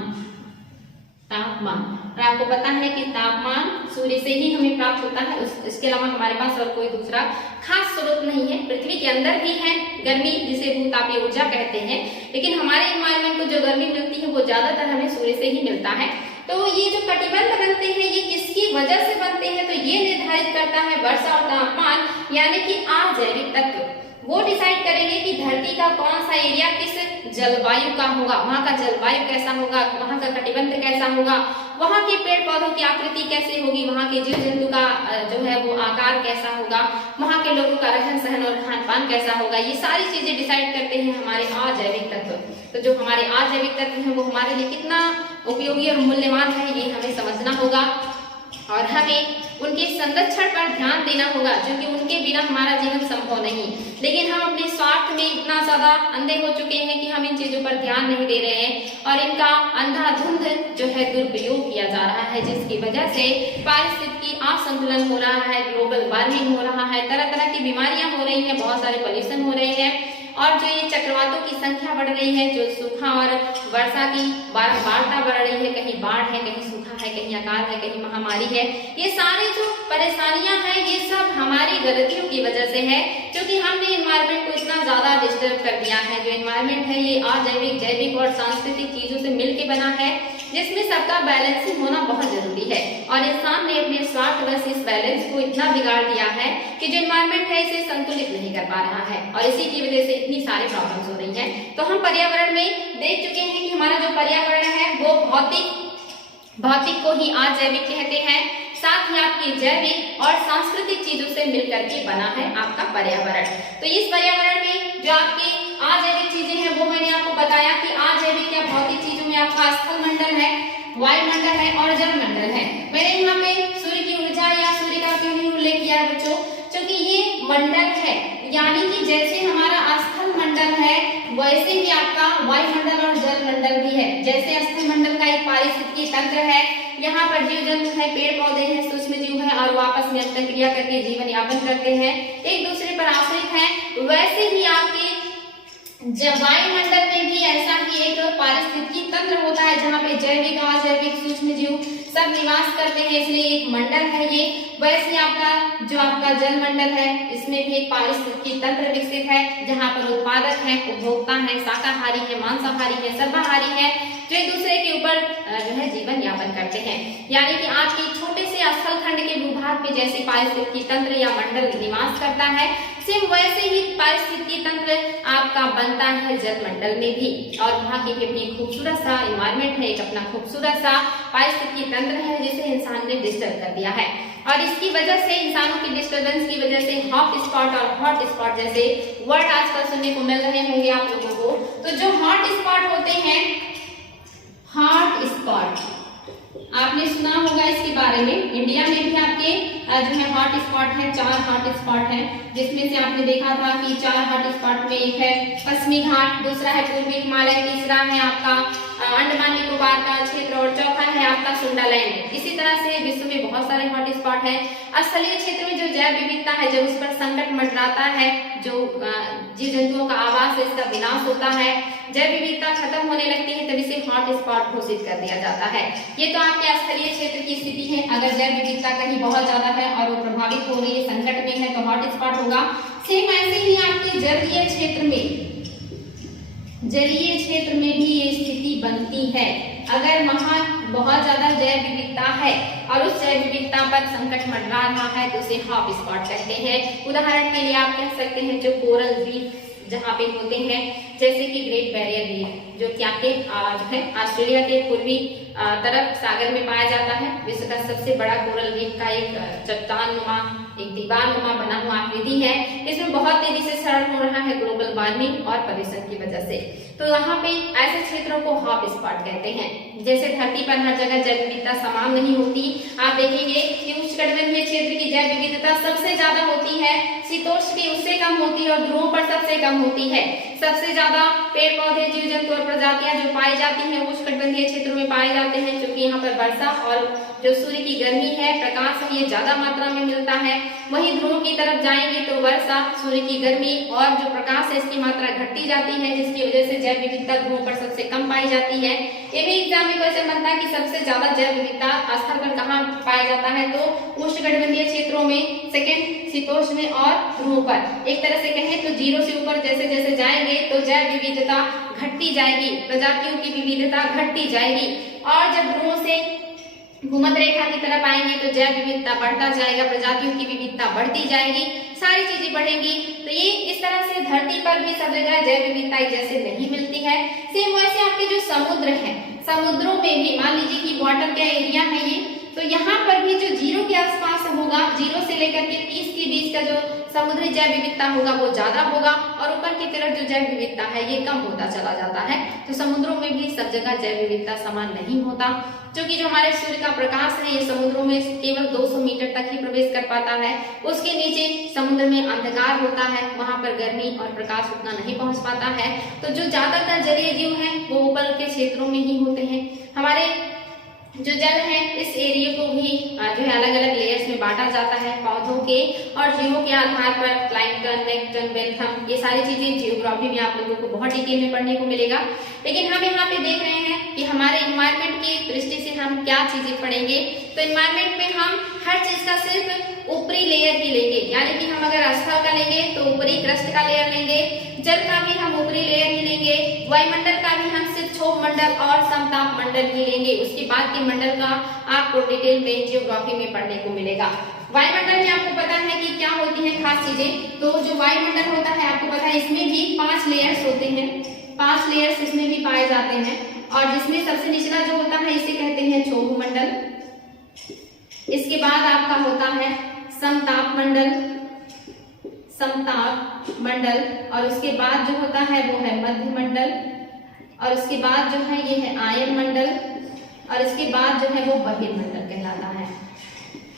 और आपको पता है कि तापमान सूर्य से ही हमें प्राप्त होता है, इसके अलावा हमारे पास और कोई दूसरा खास स्रोत नहीं है। पृथ्वी के अंदर भी है गर्मी, जिसे भूतापीय ऊर्जा कहते हैं, लेकिन हमारे एनवायरमेंट को जो गर्मी मिलती है वो ज्यादातर हमें सूर्य से ही मिलता है। तो ये जो कटिबंध बनते हैं ये किसकी वजह से बनते हैं, तो ये निर्धारित करता है वर्षा और तापमान, यानी कि अजैविक तत्व। वो डिसाइड करेंगे कि धरती का कौन सा एरिया किस जलवायु का होगा, वहाँ का जलवायु कैसा होगा, वहाँ का कटिबंध कैसा होगा, वहाँ के पेड़ पौधों की आकृति कैसे होगी, वहाँ के जीव जंतु का जो है वो आकार कैसा होगा, वहाँ के लोगों का रहन सहन और खान पान कैसा होगा, ये सारी चीजें डिसाइड करते हैं हमारे अजैविक तत्व। तो जो हमारे अजैविक तत्व हैं वो हमारे लिए कितना उपयोगी और मूल्यवान है ये हमें समझना होगा, और हमें उनके संरक्षण पर ध्यान देना होगा, क्योंकि उनके बिना हमारा जीवन संभव नहीं। लेकिन हम अपने स्वार्थ में इतना ज्यादा अंधे हो चुके हैं कि हम इन चीजों पर ध्यान नहीं दे रहे हैं, और इनका अंधाधुंध जो है दुरुपयोग किया जा रहा है, जिसकी वजह से पारिस्थितिकी असंतुलन हो रहा है, ग्लोबल वार्मिंग हो रहा है, तरह तरह की बीमारियां हो रही हैं, बहुत सारे पॉल्यूशन हो रहे हैं, और जो ये चक्रवातों की संख्या बढ़ रही है, जो सूखा और वर्षा की बारंबारता बढ़ रही है, कहीं बाढ़ है, कहीं सूखा है, कहीं अकाल है, कहीं महामारी है, ये सारी जो परेशानियां हैं ये सब हमारी गलतियों की वजह से है, क्योंकि हमने एनवायरमेंट को इतना ज्यादा डिस्टर्ब कर दिया है। जो एनवायरमेंट है ये अजैविक, जैविक और सांस्कृतिक चीजों से मिलकर बना है, जिसमें सबका बैलेंसिंग होना बहुत जरूरी है, और इंसान ने अपने स्वार्थवश इस बैलेंस को इतना बिगाड़ दिया है कि जो एनवायरमेंट है इसे संतुलित नहीं कर पा रहा है, और इसी की वजह से इतनी सारी प्रॉब्लम्स हो रही हैं। तो हम पर्यावरण में देख चुके हैं कि हमारा जो पर्यावरण है वो भौतिक को ही अजैविक कहते हैं, साथ ही आपकी जैविक और सांस्कृतिक चीजों से मिलकर के बना है आपका पर्यावरण। तो इस पर्यावरण में जो आपके अजैविक चीजें हैं वो मैंने आपको बताया कि अजैविक या भौतिक चीजों में आपका स्थल मंडल है, वायुमंडल है और जलमंडल है। मैंने यहाँ पे सूर्य की ऊर्जा या सूर्य का क्यों नहीं उल्लेख किया है बच्चों, क्योंकि ये मंडल है, यानी कि जैसे हमारा स्थल मंडल है वैसे ही आपका वायुमंडल और जलमंडल भी है। जैसे स्थल मंडल का एक पारिस्थितिकी तंत्र है, यहाँ पर जीव जंतु है, पेड़ पौधे हैं, सूक्ष्म जीव है, और वो आपस में अंतर क्रिया करके जीवन यापन करते हैं, एक दूसरे पर आश्रित हैं, वैसे ही आपके वायुमंडल में भी ऐसा ही एक पारिस्थितिकी तंत्र होता है, जहाँ पे जैविक, अजैविक, सूक्ष्म जीव सब निवास करते हैं, इसलिए एक मंडल है ये। वैसे ही जो आपका जल मंडल है इसमें भी एक पारिस्थितिकी तंत्र विकसित है, जहाँ पर उत्पादक है, उपभोक्ता है, शाकाहारी है, मांसाहारी है, सर्वाहारी है, जो एक दूसरे के ऊपर जो है जीवन यापन करते हैं। यानी कि आज के छोटे से स्थल खंड के भूभाग में जैसे पारिस्थितिकी तंत्र या मंडल निवास करता है, सेम वैसे ही पारिस्थितिकी तंत्र आपका बनता है जल मंडल में भी, और वहाँ की अपनी खूबसूरत सा इन्वायरमेंट है, एक अपना खूबसूरत सा पारिस्थितिकी तंत्र है जिसे इंसान ने डिस्टर्ब कर दिया है। और इसकी वजह से, इंसानों की डिस्टर्बेंस की वजह से हॉट स्पॉट और हॉट स्पॉट जैसे वर्ड आजकल सुनने को मिल रहे होंगे आप लोगों को। तो जो हॉट स्पॉट होते हैं, हॉट स्पॉट आपने सुना होगा इसके बारे में। इंडिया में भी आपके जो है हॉट स्पॉट है, 4 हॉट स्पॉट है, जिसमें से आपने देखा था कि 4 हॉट स्पॉट में एक है पश्चिमी घाट, दूसरा है पूर्वी हिमालय, तीसरा है आपका अंडमान निकोबार का क्षेत्र और चौथा है आपका सुंडालैंड। इसी तरह से विश्व में बहुत सारे हॉट स्पॉट है। स्थलीय क्षेत्र में जो जैव विविधता है, जब उस पर संकट मंडराता है, जो जीव जंतुओं का आवास है, इसका विनाश होता है, जैव विविधता खत्म होने लगती है, तब इसे हॉट स्पॉट घोषित कर दिया जाता है। ये तो आपके स्थलीय क्षेत्र की स्थिति है। अगर जैव विविधता कहीं बहुत ज्यादा है और वो प्रभावित हो रही है, संकट में है, तो हॉट स्पॉट होगा। सेम ऐसे ही आपके जलीय क्षेत्र में भी ये स्थिति बनती है। अगर वहां बहुत ज्यादा जैव विविधता है और उस जैव विविधता पर संकट मंडरा रहा है, तो उसे हॉट स्पॉट कहते हैं। उदाहरण के लिए आप कह सकते हैं जो कोरल रीफ जहाँ पे होते हैं, जैसे कि ग्रेट बैरियर रीफ, जो क्या के जो है ऑस्ट्रेलिया के पूर्वी तरफ सागर में पाया जाता है। विश्व का सबसे बड़ा कोरल रीफ का एक चट्टान नुमा, एक दीवार नुमा बना हुआ आकृति है। इसमें बहुत तेजी से क्षरण हो रहा है ग्लोबल वार्मिंग और प्रदूषण की वजह से। तो यहाँ पे ऐसे क्षेत्रों को हॉट स्पॉट कहते हैं। जैसे धरती पर हर जगह जैव विविधता समान नहीं होती। आप देखेंगे कि उष्णकटिबंधीय क्षेत्र की जैव विविधता सबसे ज्यादा होती है, शीतोष्ण की उससे कम होती है और ध्रुवों पर सबसे कम होती है। सबसे ज्यादा पेड़ पौधे, जीव जंतु और प्रजातियां जो पाई जाती हैं उष्णकटिबंधीय क्षेत्रों में पाए जाते हैं, क्योंकि यहाँ पर वर्षा और जो सूर्य की गर्मी है, प्रकाश है, ये ज्यादा मात्रा में मिलता है। वहीं ध्रुवों की तरफ जाएंगे तो वर्षा, सूर्य की गर्मी और जो प्रकाश है इसकी मात्रा घटती जाती है, जिसकी वजह से जैव विविधता ध्रुवों पर सबसे कम पाई जाती है। ये भी एग्जाम में क्वेश्चन बनता है कि सबसे ज्यादा जैव विविधता स्थल पर कहाँ पाया जाता है, तो उष्णकटिबंधीय क्षेत्रों में, सेकंड शीतोष्ण में और ध्रुवों पर। एक तरह से कहें तो 0 से ऊपर जैसे जैसे जाएंगे तो जैव विविधता घटती जाएगी, प्रजातियों की विविधता घटती जाएगी, और जब ध्रुवों से भूमध्य रेखा की तरफ आएंगे तो जैव विविधता बढ़ता जाएगा, प्रजातियों की विविधता बढ़ती जाएगी, सारी चीजें बढ़ेंगी। तो ये इस तरह से धरती पर भी सब जगह जैव विविधता जैसे नहीं मिलती है। सेम वैसे आपके जो समुद्र है, समुद्रों में भी मान लीजिए कि वाटर का एरिया है ये, तो यहाँ पर भी जो 0 के आसपास होगा, 0 से लेकर के 30 के बीच का जो समुद्री जैव विविधता होगा वो ज्यादा होगा, और ऊपर की तरफ जो जैव विविधता है ये कम होता चला जाता है। तो समुद्रों में भी सब जगह जैव विविधता समान नहीं होता, क्योंकि जो हमारे सूर्य का प्रकाश है ये समुद्रों में केवल 200 मीटर तक ही प्रवेश कर पाता है। उसके नीचे समुद्र में अंधकार होता है, वहां पर गर्मी और प्रकाश उतना नहीं पहुंच पाता है। तो जो ज्यादातर जलीय जीव हैं वो ऊपर के क्षेत्रों में ही होते हैं। हमारे जो जल है इस एरिया को भी जो है अलग अलग लेयर्स में बांटा जाता है, पौधों के और जीवों के आधार पर। प्लैंकटन, नेक्टन, वेलथम, ये सारी चीजें जियोग्राफी में आप लोगों को बहुत डिटेल में पढ़ने को मिलेगा। लेकिन हम यहाँ पे देख रहे हैं कि हमारे इन्वायरमेंट की दृष्टि से हम क्या चीजें पढ़ेंगे। तो इन्वायरमेंट में हम हर चीज का सिर्फ ऊपरी लेयर ही लेंगे, यानी कि हम अगर स्थल का लेंगे तो ऊपरी क्रस्ट का लेयर लेंगे, जल का भी हम ऊपरी लेयर ही लेंगे, वायुमंडल का भी हम सिर्फ क्षोभ मंडल और समताप मंडल ही लेंगे। उसके बाद के मंडल का आपको डिटेल में जियोग्राफी में पढ़ने को मिलेगा। वायुमंडल में आपको पता है कि क्या होती है खास चीजें। तो जो वायुमंडल होता है आपको पता है इसमें भी 5 लेयर्स होते हैं, 5 लेयर्स इसमें भी पाए जाते हैं, और जिसमें सबसे निचला जो होता है इसे कहते हैं क्षोभ मंडल। इसके बाद आपका होता है समताप मंडल, समताप मंडल, और उसके बाद जो होता है वो है मध्य मंडल, और उसके बाद जो है ये है आयन मंडल, और इसके बाद जो है वो बहिर्मंडल कहलाता है।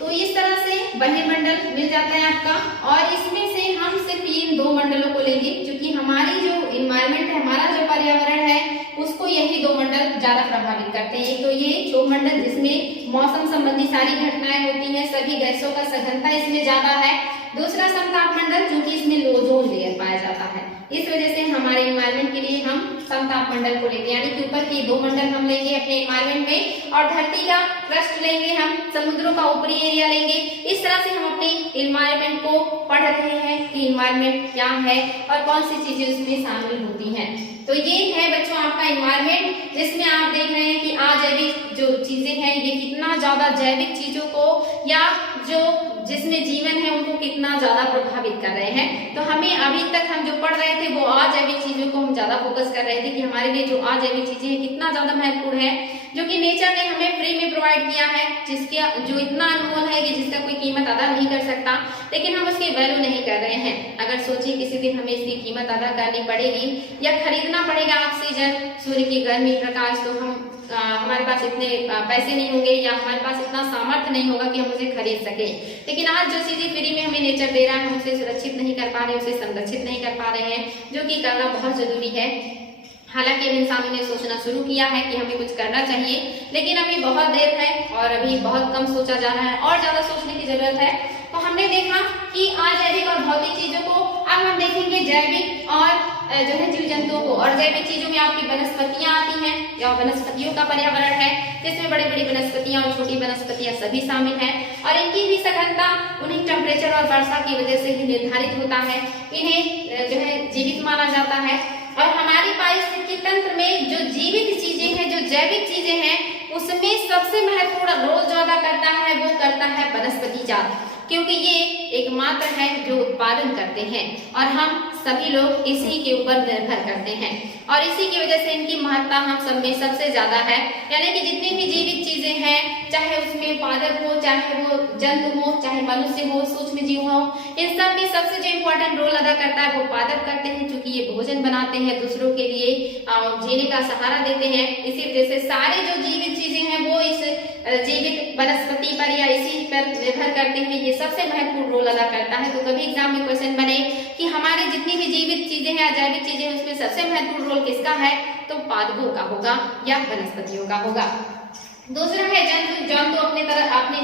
तो इस तरह से बहिर्मंडल मिल जाता है आपका, और इसमें से हम सिर्फ इन 2 मंडलों को लेंगे, क्योंकि हमारी जो इन्वायरमेंट है, हमारा जो पर्यावरण है, उसको यही 2 मंडल ज्यादा प्रभावित करते हैं। एक तो ये क्षोभ मंडल जिसमें मौसम संबंधी सारी घटनाएं होती हैं, सभी गैसों का सघनता इसमें ज्यादा है। दूसरा समताप मंडल जो कि इसमें ओजोन लेयर पाया जाता है। इस वजह से हमारे एनवायरनमेंट के लिए हम समताप मंडल को लेते हैं, यानी कि ऊपर के 2 मंडल हम लेंगे अपने एनवायरनमेंट में और धरती का क्रस्ट लेंगे, हम समुद्रों का ऊपरी एरिया लेंगे। इस तरह से हम अपने एनवायरनमेंट को पढ़ रहे हैं कि एनवायरनमेंट क्या है और कौन सी चीजें उसमें शामिल होती हैं। तो ये है बच्चों आपका एनवायरनमेंट, जिसमें आप देख रहे हैं कि अजैविक जो चीजें हैं ये कितना ज्यादा जैविक चीजों को या जो जिसमें जीवन है उनको कितना ज्यादा प्रभावित कर रहे हैं। तो हमें अभी तक हम जो पढ़ रहे थे वो अजैविक चीजों को हम ज्यादा फोकस कर रहे थे कि हमारे लिए जो अजैविक चीजें हैं कितना ज्यादा महत्वपूर्ण है, जो कि नेचर ने हमें फ्री में प्रोवाइड किया है, जिसके जो इतना अनमोल है कि जिसका कोई कीमत अदा नहीं कर सकता, लेकिन हम उसकी वैल्यू नहीं कर रहे हैं। अगर सोचिए किसी दिन हमें इसकी कीमत अदा करनी पड़ेगी या खरीदना पड़ेगा ऑक्सीजन, सूर्य की गर्मी, प्रकाश, तो हम हमारे पास इतने पैसे नहीं होंगे या हमारे पास इतना सामर्थ्य नहीं होगा कि हम उसे खरीद सके। लेकिन आज जो चीजें फ्री में हमें नेचर दे रहा है हम उसे सुरक्षित नहीं कर पा रहे, उसे संरक्षित नहीं कर पा रहे हैं, जो कि करना बहुत जरूरी है। हालांकि अब इंसानों ने सोचना शुरू किया है कि हमें कुछ करना चाहिए, लेकिन अभी बहुत देर है और अभी बहुत कम सोचा जा रहा है और ज्यादा सोचने की जरूरत है। तो हमने देखा कि अजैविक और भौतिक चीजों को, अब हम देखेंगे जैविक और जो है जीव जंतुओं को। और जैविक चीजों में आपकी वनस्पतियां आती हैं या वनस्पतियों का पर्यावरण है, जिसमें बड़ी बड़ी वनस्पतियां और छोटी वनस्पतियां सभी शामिल हैं और इनकी भी सघनता उन्हीं टेम्परेचर और वर्षा की वजह से ही निर्धारित होता है। इन्हें जो है जीवित माना जाता है। और हमारी पारिस्थितिकी तंत्र में जो जीवित चीजें हैं, जो जैविक चीजें हैं, उसमें सबसे महत्वपूर्ण रोल जो अदा करता है वो करता है वनस्पति जात, क्योंकि ये एकमात्र है जो उत्पादन करते हैं और हम सभी लोग इसी के ऊपर निर्भर करते हैं और इसी की वजह से इनकी महत्ता हम सब में सबसे ज्यादा है। यानी कि जितनी भी जीवित चीजें हैं, चाहे उसमें पादप हो, चाहे वो जंतु हो, चाहे मनुष्य हो, सूक्ष्म जीव हो, इन सब में सबसे जो इम्पोर्टेंट रोल अदा करता है वो पादप करते हैं, क्योंकि ये भोजन बनाते हैं, दूसरों के लिए जीने का सहारा देते हैं। इसी वजह से सारे जो जीवित चीजें हैं वो इस जीवित वनस्पति पर या इसी पर निर्भर करते हैं। ये सबसे महत्वपूर्ण रोल अदा करता है। तो कभी एग्जाम में क्वेश्चन बने कि हमारे जितनी भी जीवित चीजें हैं, अजैविक चीजें हैं, उसमें सबसे महत्वपूर्ण रोल किसका है, तो पादपों का होगा या वनस्पतियों का होगा। दूसरा है जंतु। जंतु अपने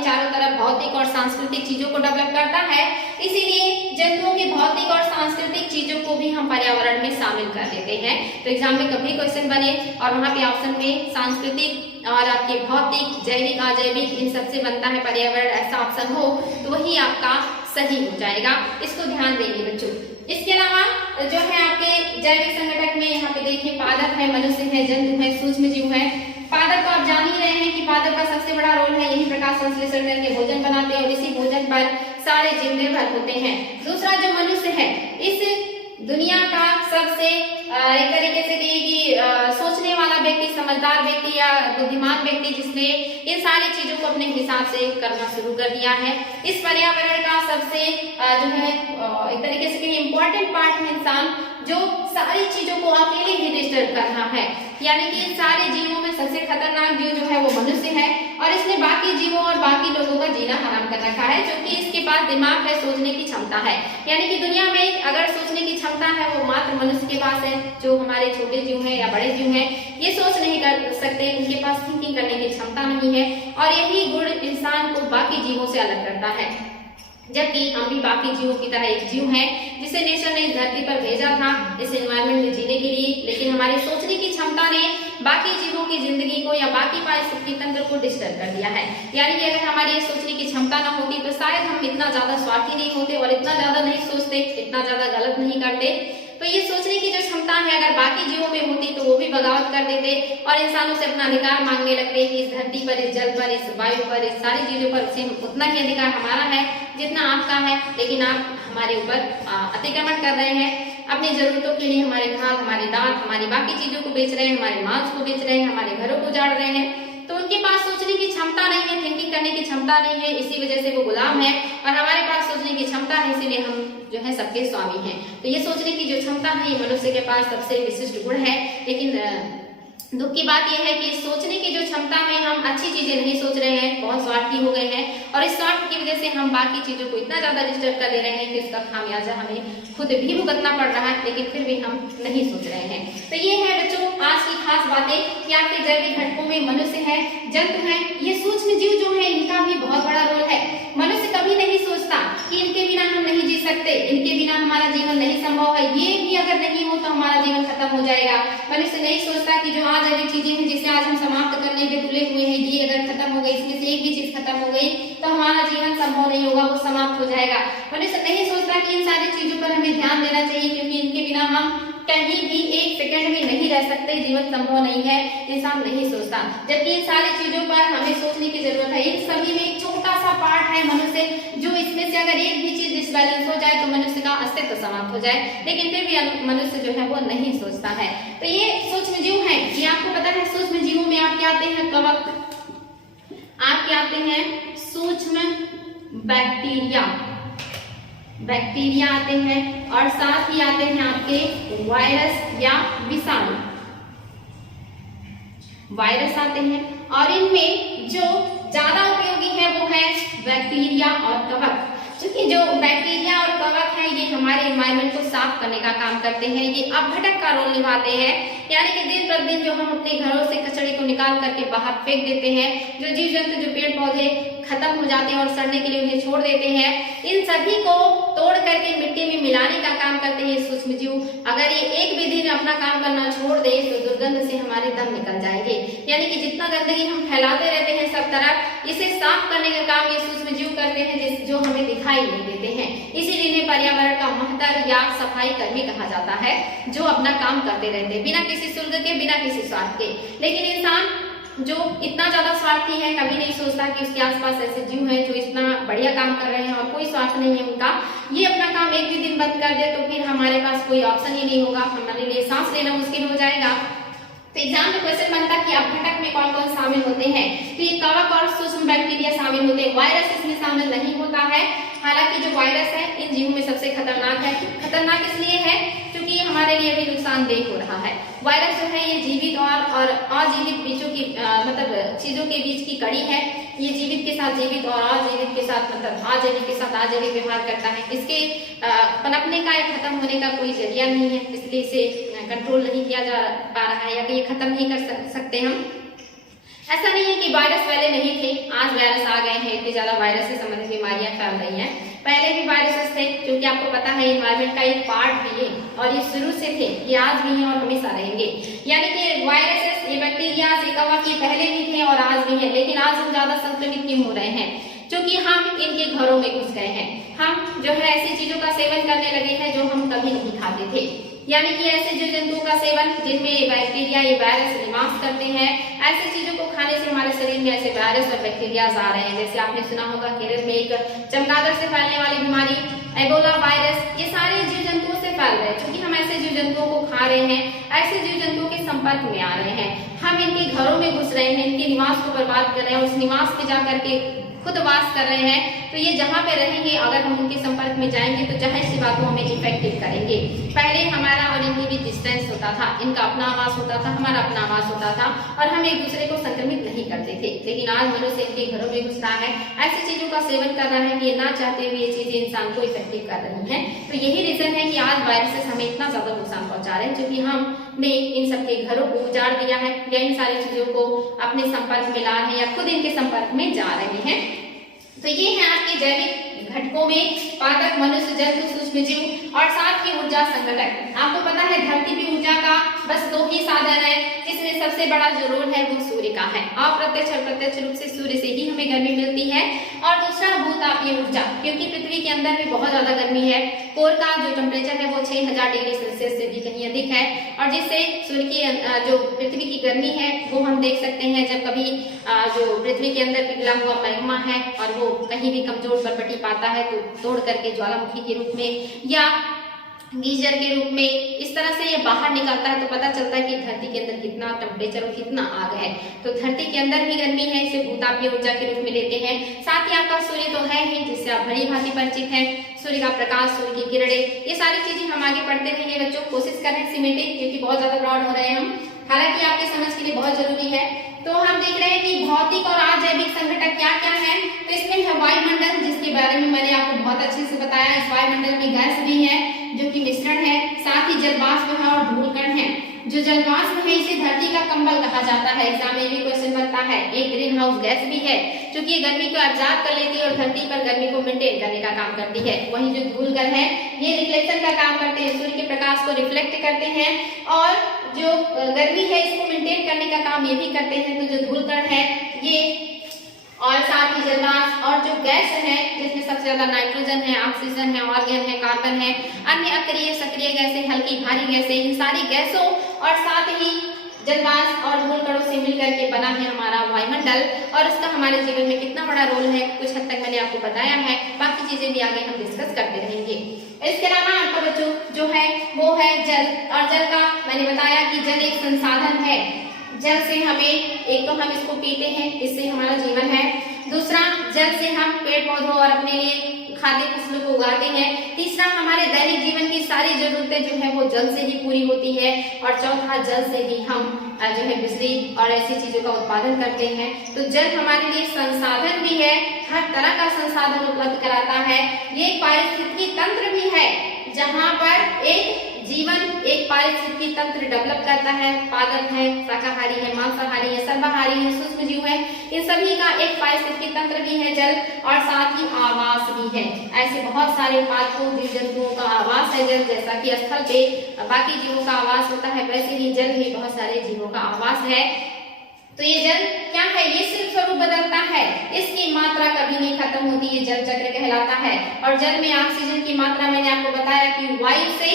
चारों तरफ भौतिक और सांस्कृतिक चीजों को डेवलप करता है, इसीलिए जंतुओं की भौतिक और सांस्कृतिक चीजों को भी हम पर्यावरण में शामिल कर देते हैं। तो एग्जाम में कभी क्वेश्चन बने और वहां पे ऑप्शन में सांस्कृतिक और आपके भौतिक, जैविक, अजैविक इन सबसे बनता है पर्यावरण, ऐसा ऑप्शन हो तो वही आपका सही हो जाएगा। इसको ध्यान देंगे बच्चों। इसके अलावा जो है आपके जैविक संगठक में यहाँ पे देखिए पादप है, मनुष्य है, जंतु है, सूक्ष्म जीव है। पादप को आप जान ही रहे हैं कि पादप का सबसे बड़ा रोल है, यही प्रकाश संश्लेषण करके भोजन बनाते हैं और इसी भोजन पर सारे जीव निर्भर होते हैं। दूसरा जो मनुष्य है, इस दुनिया का सबसे एक तरीके से कहिए कि सोचने वाला व्यक्ति, समझदार व्यक्ति या बुद्धिमान व्यक्ति, जिसने इन सारी चीजों को अपने हिसाब से करना शुरू कर दिया है। इस पर्यावरण का सबसे जो है एक तरीके से कहिए इम्पोर्टेंट पार्ट है इंसान, जो सारी चीजों को अकेले ही डिस्टर्ब कर रहा है। यानी कि इन सारे जीवों में सबसे खतरनाक जीव जो है वो मनुष्य है और इसने बाकी जीवों और बाकी लोगों का जीना हराम कर रखा है, जो कि इसके पास दिमाग है, सोचने की क्षमता है। यानी कि दुनिया में अगर सोचने की क्षमता है वो मात्र मनुष्य के पास है। जो हमारे छोटे जीव हैं या बड़े जीव हैं, ये सोच नहीं कर सकते, इनके पास थिंकिंग करने की क्षमता नहीं है और यही गुण इंसान को बाकी जीवों से अलग करता है। जबकि हम भी बाकी जीवों की तरह एक जीव है जिसे नेचर ने इस धरती पर भेजा था इस एनवायरनमेंट में जीने के लिए, लेकिन हमारी सोचने की क्षमता ने बाकी जीवों की जिंदगी को या बाकी पारिस्थितिकी तंत्र को डिस्टर्ब कर दिया है। यानी कि अगर हमारी सोचने की क्षमता न होती तो शायद हम इतना ज्यादा स्वार्थी नहीं होते और इतना ज्यादा नहीं सोचते, इतना ज्यादा गलत नहीं करते। तो ये सोचने की जो क्षमता है अगर बाकी जीवों में होती तो वो भी बगावत कर देते और इंसानों से अपना अधिकार मांगने लगते कि इस धरती पर, इस जल पर, इस वायु पर, इस सारी चीजों पर उतना ही अधिकार हमारा है जितना आपका है, लेकिन आप हमारे ऊपर अतिक्रमण कर रहे हैं। अपनी जरूरतों के लिए हमारे खाद, हमारे दांत, हमारी बाकी चीजों को बेच रहे हैं, हमारे मांस को बेच रहे हैं, हमारे घरों को उजाड़ रहे हैं। तो उनके पास सोचने की क्षमता नहीं है, थिंकिंग करने की क्षमता नहीं है, इसी वजह से वो गुलाम है और हमारे पास सोचने की क्षमता है, इसीलिए हम जो है सबके स्वामी हैं। तो ये सोचने की जो क्षमता है ये मनुष्य के पास सबसे विशिष्ट गुण है। लेकिन दुख की बात यह है कि सोचने की जो क्षमता में हम अच्छी चीजें नहीं सोच रहे हैं, बहुत स्वार्थी हो गए हैं और इस स्वार्थ की वजह से हम बाकी चीजों को इतना ज्यादा डिस्टर्ब कर दे रहे हैं कि उसका खामियाजा हमें खुद भी भुगतना पड़ रहा है, लेकिन फिर भी हम नहीं सोच रहे हैं। तो ये है बच्चों आज की खास बातें कि आपके जैविक घटकों में मनुष्य है, जंतु है, ये सूक्ष्म जीव जो है इनका भी बहुत बड़ा रोल है। मनुष्य कभी नहीं सोचता कि इनके बिना हम नहीं जी सकते, इनके बिना हमारा जीवन नहीं संभव है, ये भी अगर नहीं हो तो हमारा जीवन खत्म हो जाएगा। मनुष्य नहीं सोचता कि जो आज अनेक चीजें हैं जिसे आज हम समाप्त करने पे तुले हुए हैं, ये अगर खत्म हो गई, इसमें से एक भी चीज खत्म हो गई तो हमारा जीवन संभव नहीं होगा, वो समाप्त हो जाएगा। मनुष्य नहीं सोचता कि इन सारी चीजों पर हमें ध्यान देना चाहिए, क्योंकि इनके बिना हम कहीं भी एक सेकंड भी नहीं रह सकते, जीवन संभव नहीं है, इंसान नहीं सोचता। जबकि इन सारी चीजों पर हमें सोचने की जरूरत है। इन सभी में एक छोटा सा पार्ट है मनुष्य, जो इसमें से अगर एक भी चीज डिसबैलेंस हो जाए तो मनुष्य का अस्तित्व समाप्त हो जाए, लेकिन फिर भी मनुष्य जो है वो नहीं सोचता है। तो ये सूक्ष्म जीव है, ये आपको पता है। सूक्ष्म जीवों में आपके आते हैं कवक, आपके आते हैं सूक्ष्म बैक्टीरिया, बैक्टीरिया आते हैं और साथ ही आते हैं आपके वायरस या विषाणु, वायरस आते हैं। और इनमें जो ज्यादा उपयोगी है वो है बैक्टीरिया और कवक। क्योंकि जो बैक्टीरिया और कवक है ये हमारे एनवायरनमेंट को साफ करने का काम करते हैं, ये अपघटक का रोल निभाते हैं। यानी कि दिन पर दिन जो हम अपने घरों से कचरे को निकाल करके बाहर फेंक देते हैं, जो जीव जंतु, जो पेड़ पौधे खत्म हो जाते हैं और सड़ने के लिए उन्हें छोड़ देते हैं, इन सभी को तोड़ करके मिट्टी में मिलाने का काम करते हैं सूक्ष्म जीव। अगर ये एक भी दिन अपना काम करना छोड़ दे तो दुर्गंध से हमारे दम निकल जाएंगे। यानी कि जितना गंदगी हम फैलाते रहते हैं सब तरफ, इसे साफ करने का काम ये सूक्ष्म जीव करते हैं, जो हमें दिखाई नहीं देते हैं। इसीलिए इन्हें पर्यावरण का महत्तर या सफाई कर्मी कहा जाता है, जो अपना काम करते रहते हैं बिना किसी शुल्क के, बिना किसी स्वार्थ के। लेकिन इंसान जो इतना ज्यादा स्वार्थी है, कभी नहीं सोचता कि उसके आसपास ऐसे जीव हैं जो इतना बढ़िया काम कर रहे हैं और कोई स्वार्थ नहीं है उनका। ये अपना काम एक भी दिन बंद कर दे तो फिर हमारे पास कोई ऑप्शन ही नहीं होगा, हमारे लिए सांस लेना मुश्किल हो जाएगा। तो एग्जाम में क्वेश्चन बनता है कि अपघटक में कौन कौन शामिल होते हैं, तो ये कवक और सूक्ष्म बैक्टीरिया शामिल होते हैं। वायरस इसमें शामिल नहीं होता है। हालांकि जो वायरस है इन जीवों में सबसे खतरनाक है। खतरनाक इसलिए है क्योंकि हमारे लिए भी नुकसानदेह हो रहा है। वायरस जो है ये जीवित और अजीवित बीजों की मतलब चीजों के बीच की कड़ी है। ये जीवित के साथ जीवित और अजीवित के साथ मतलब अजैविक के साथ अजैविक व्यवहार करता है। इसके पनपने का या खत्म होने का कोई जरिया नहीं है, इसलिए इसे कंट्रोल नहीं किया जा पा रहा है या कि ये खत्म नहीं कर सकते हम। ऐसा नहीं है कि वायरस पहले नहीं थे, आज वायरस आ गए हैं, इतनी ज्यादा वायरस से संबंधित बीमारियां फैल रही हैं। पहले भी वायरसेस थे, क्योंकि आपको पता है एनवायरनमेंट का एक पार्ट भी है और ये शुरू से थे, ये आज भी हैं और हमेशा रहेंगे। यानी कि वायरसेस, ये बैक्टीरिया, ये कवक, ये पहले भी थे और आज भी हैं। लेकिन आज हम ज्यादा संक्रमित क्यों हो रहे हैं? क्योंकि हम इनके घरों में घुस गए हैं। हम जो है ऐसी चीजों का सेवन करने लगे हैं जो हम कभी नहीं खाते थे। यानी कि ऐसे जो जंतुओं का सेवन जिनमें ये बैक्टीरिया, ये वायरस निवास करते हैं, ऐसी चीजों को खाने से हमारे शरीर में ऐसे वायरस और बैक्टीरिया आ रहे हैं। जैसे आपने सुना होगा केरल में एक चमगादड़ से फैलने वाली बीमारी एबोला वायरस, ये सारे जीव जंतुओं से फैल रहे हैं। क्योंकि हम ऐसे जीव जंतुओं को खा रहे हैं, ऐसे जीव जंतुओं के संपर्क में आ रहे हैं, हम इनके घरों में घुस रहे हैं, इनके निवास को बर्बाद कर रहे हैं, उस निवास पे जा करके खुद वास कर रहे हैं। तो ये जहाँ पे रहेंगे, अगर हम उनके संपर्क में जाएंगे तो जाहिर सी बात हमें इफेक्टिव करेंगे। पहले हमारा और इनकी भी डिस्टेंस होता था, इनका अपना आवास होता था, हमारा अपना आवास होता था और हम एक दूसरे को संक्रमित नहीं करते थे। लेकिन आज मनुष्य इनके घरों में घुस रहा है, ऐसी चीजों का सेवन कर रहा है कि ना चाहते हुए ये चीजें इंसान को इफेक्टिव कर रही हैं। तो यही रीजन है कि आज वायरसेस हमें इतना ज्यादा नुकसान पहुंचा रहे हैं, क्योंकि हमने इन सबके घरों को उजाड़ दिया है या इन सारी चीजों को अपने संपर्क में ला रहे हैं या खुद इनके संपर्क में जा रहे हैं। तो ये है आपके जैविक घटकों में पादप, मनुष्य, जंतु, सूक्ष्म जीव और साथ ही ऊर्जा संघटक। आपको पता है धरती पे ऊर्जा का बस 2 ही साधन है, जिसमें सबसे बड़ा जो रोल है वो सूर्य का है। अप्रत्यक्ष और प्रत्यक्ष रूप से सूर्य से ही हमें गर्मी मिलती है। और दूसरा भूतापीय ऊर्जा, क्योंकि पृथ्वी के अंदर भी बहुत ज्यादा गर्मी है। कोर का जो टेम्परेचर है वो 6000 डिग्री सेल्सियस से भी कहीं अधिक है, और जिससे सूर्य की जो पृथ्वी की गर्मी है वो हम देख सकते हैं जब कभी जो पृथ्वी के अंदर पिघला हुआ मैग्मा है और वो कहीं भी कमजोर परपटी पाता है तो तोड़ करके ज्वालामुखी के रूप में या गीजर के रूप में इस तरह से ये बाहर निकलता है, तो पता चलता है कि धरती के अंदर कितना टेम्परेचर और कितना आग है। तो धरती के अंदर भी गर्मी है, इसे भूतापीय ऊर्जा के रूप में लेते हैं। साथ ही आपका सूर्य तो है ही, जिससे आप भली भांति परिचित हैं। सूर्य का प्रकाश, सूर्य की किरणें, ये सारी चीजें हम आगे पढ़ते रहेंगे बच्चों। कोशिश करें सिमेटे, क्योंकि बहुत ज्यादा ब्रॉड हो रहे हैं हम। हालांकि आपके समझ के लिए बहुत जरूरी है। तो हम देख रहे हैं कि भौतिक और अजैविक संघटक क्या क्या है। तो इसमें है वायुमंडल, जिसके बारे में मैंने आपको बहुत अच्छे से बताया। इस वायुमंडल में गैस भी है जो कि मिश्रण है, साथ ही जलवाष्प है और धूलकण है। जो जलवाष्प है इसे धरती का कंबल कहा जाता है। एग्जाम में भी क्वेश्चन बनता है। एक ग्रीन हाउस गैस भी है क्योंकि ये गर्मी को एब्जॉर्ब कर लेती है और धरती पर गर्मी को मेंटेन करने का काम करती है। वहीं जो धूलकण है ये रिफ्लेक्शन का काम करते हैं, सूर्य के प्रकाश को रिफ्लेक्ट करते हैं और जो गर्मी है इसको मेंटेन करने का काम ये भी करते हैं। तो जो धूलकण है ये और साथ ही जलवाष्प और जो गैस है जिसमें सबसे ज्यादा नाइट्रोजन है, ऑक्सीजन है, ऑर्गन है, कार्बन है, अन्य अक्रिय सक्रिय गैसें, हल्की भारी गैसें, इन सारी गैसों और साथ ही जलवाष्प और धूलकणों से मिलकर के बना है हमारा वायुमंडल। और उसका हमारे जीवन में कितना बड़ा रोल है कुछ हद तक मैंने आपको बताया है। बाकी चीजें भी आगे हम डिस्कस करते रहेंगे। इसके अलावा आपका बच्चों जो है वो है जल। और जल का मैंने बताया कि जल एक संसाधन है। जल से हमें, एक तो हम इसको पीते हैं, इससे हमारा जीवन है। दूसरा, जल से हम पेड़ पौधों और अपने लिए खाद्य फसलों को उगाते हैं। तीसरा, हमारे दैनिक जीवन की सारी जरूरतें जो है वो जल से ही पूरी होती है। और चौथा, जल से ही हम जो है बिजली और ऐसी चीजों का उत्पादन करते हैं। तो जल हमारे लिए संसाधन भी है, हर तरह का संसाधन उपलब्ध कराता है। ये पारिस्थितिकी तंत्र भी है जहाँ पर एक जीवन, एक पारिस्थितिकी तंत्र डेवलप करता है। पादप है, शाकाहारी है, मांसाहारी है, सर्वाहारी है, सूक्ष्म जीव है, इन सभी का एक पारिस्थितिकी तंत्र भी है जल। और साथ ही आवास भी है। ऐसे बहुत सारे पादपों, जीव जंतुओं का आवास है जल। जैसा कि स्थल पे बाकी जीवों का आवास होता है, वैसे ही जल भी बहुत सारे जीवों का आवास है। तो ये जल क्या है, ये सिर्फ स्वरूप बदलता है, इसकी मात्रा कभी नहीं खत्म होती, ये जल चक्र कहलाता है। और जल में ऑक्सीजन की मात्रा मैंने आपको बताया कि वायु से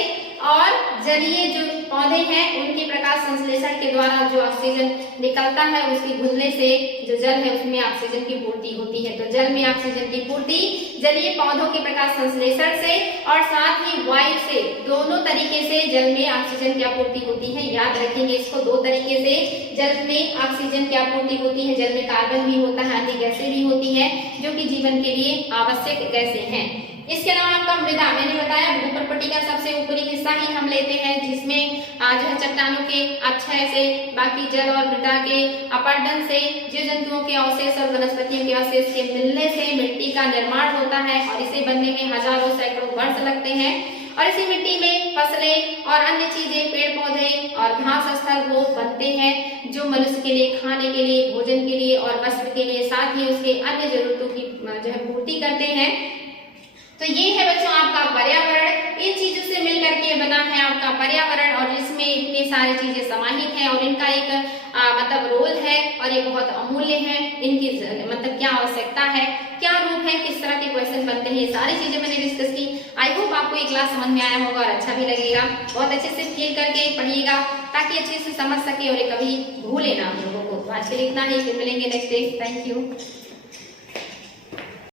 और जलीय जो पौधे हैं उनके प्रकाश संश्लेषण के द्वारा जो ऑक्सीजन निकलता है उसकी घुलने से जो जल है उसमें ऑक्सीजन की पूर्ति होती है। तो जल में ऑक्सीजन की पूर्ति जलीय पौधों के प्रकाश संश्लेषण से और साथ ही वायु से, दोनों तरीके से जल में ऑक्सीजन की आपूर्ति होती है। याद रखेंगे इसको, दो तरीके से जल में ऑक्सीजन की आपूर्ति होती है। जल में कार्बन भी होता है, अन्य गैसें भी होती है जो कि जीवन के लिए आवश्यक गैसें हैं। इसके अलावा आपका मृदा, मैंने बताया भूप्रपट्टी का सबसे ऊपरी हिस्सा ही हम लेते हैं जिसमें जो है चट्टानों के अक्षय से, बाकी जल और मृदा के अपरदन से, जीव जंतुओं के अवशेष और वनस्पतियों के अवशेष के मिलने से मिट्टी का निर्माण होता है और इसे बनने में हजारों सैकड़ों वर्ष लगते हैं। और इसी मिट्टी में फसलें और अन्य चीजें, पेड़ पौधे और घास स्थल वो बनते हैं जो मनुष्य के लिए खाने के लिए, भोजन के लिए और वस्त्र के लिए, साथ ही उसके अन्य जरूरतों की जो है पूर्ति करते हैं। तो ये है बच्चों आपका पर्यावरण। इन चीजों से मिलकर के बना है आपका पर्यावरण और इसमें इतनी सारी चीजें समाहित हैं और इनका एक मतलब रोल है और ये बहुत अमूल्य है। इनकी मतलब क्या आवश्यकता है, क्या रूप है, किस तरह के क्वेश्चन बनते हैं, ये सारी चीजें मैंने डिस्कस की। आई होप आपको ये क्लास समझ में आया होगा और अच्छा भी लगेगा। बहुत अच्छे से फील करके पढ़िएगा ताकि अच्छे से समझ सके और ये कभी भूले ना हम लोगों को। तो आज के लिए इतना ही, फिर मिलेंगे नेक्स्ट डे। Thank you.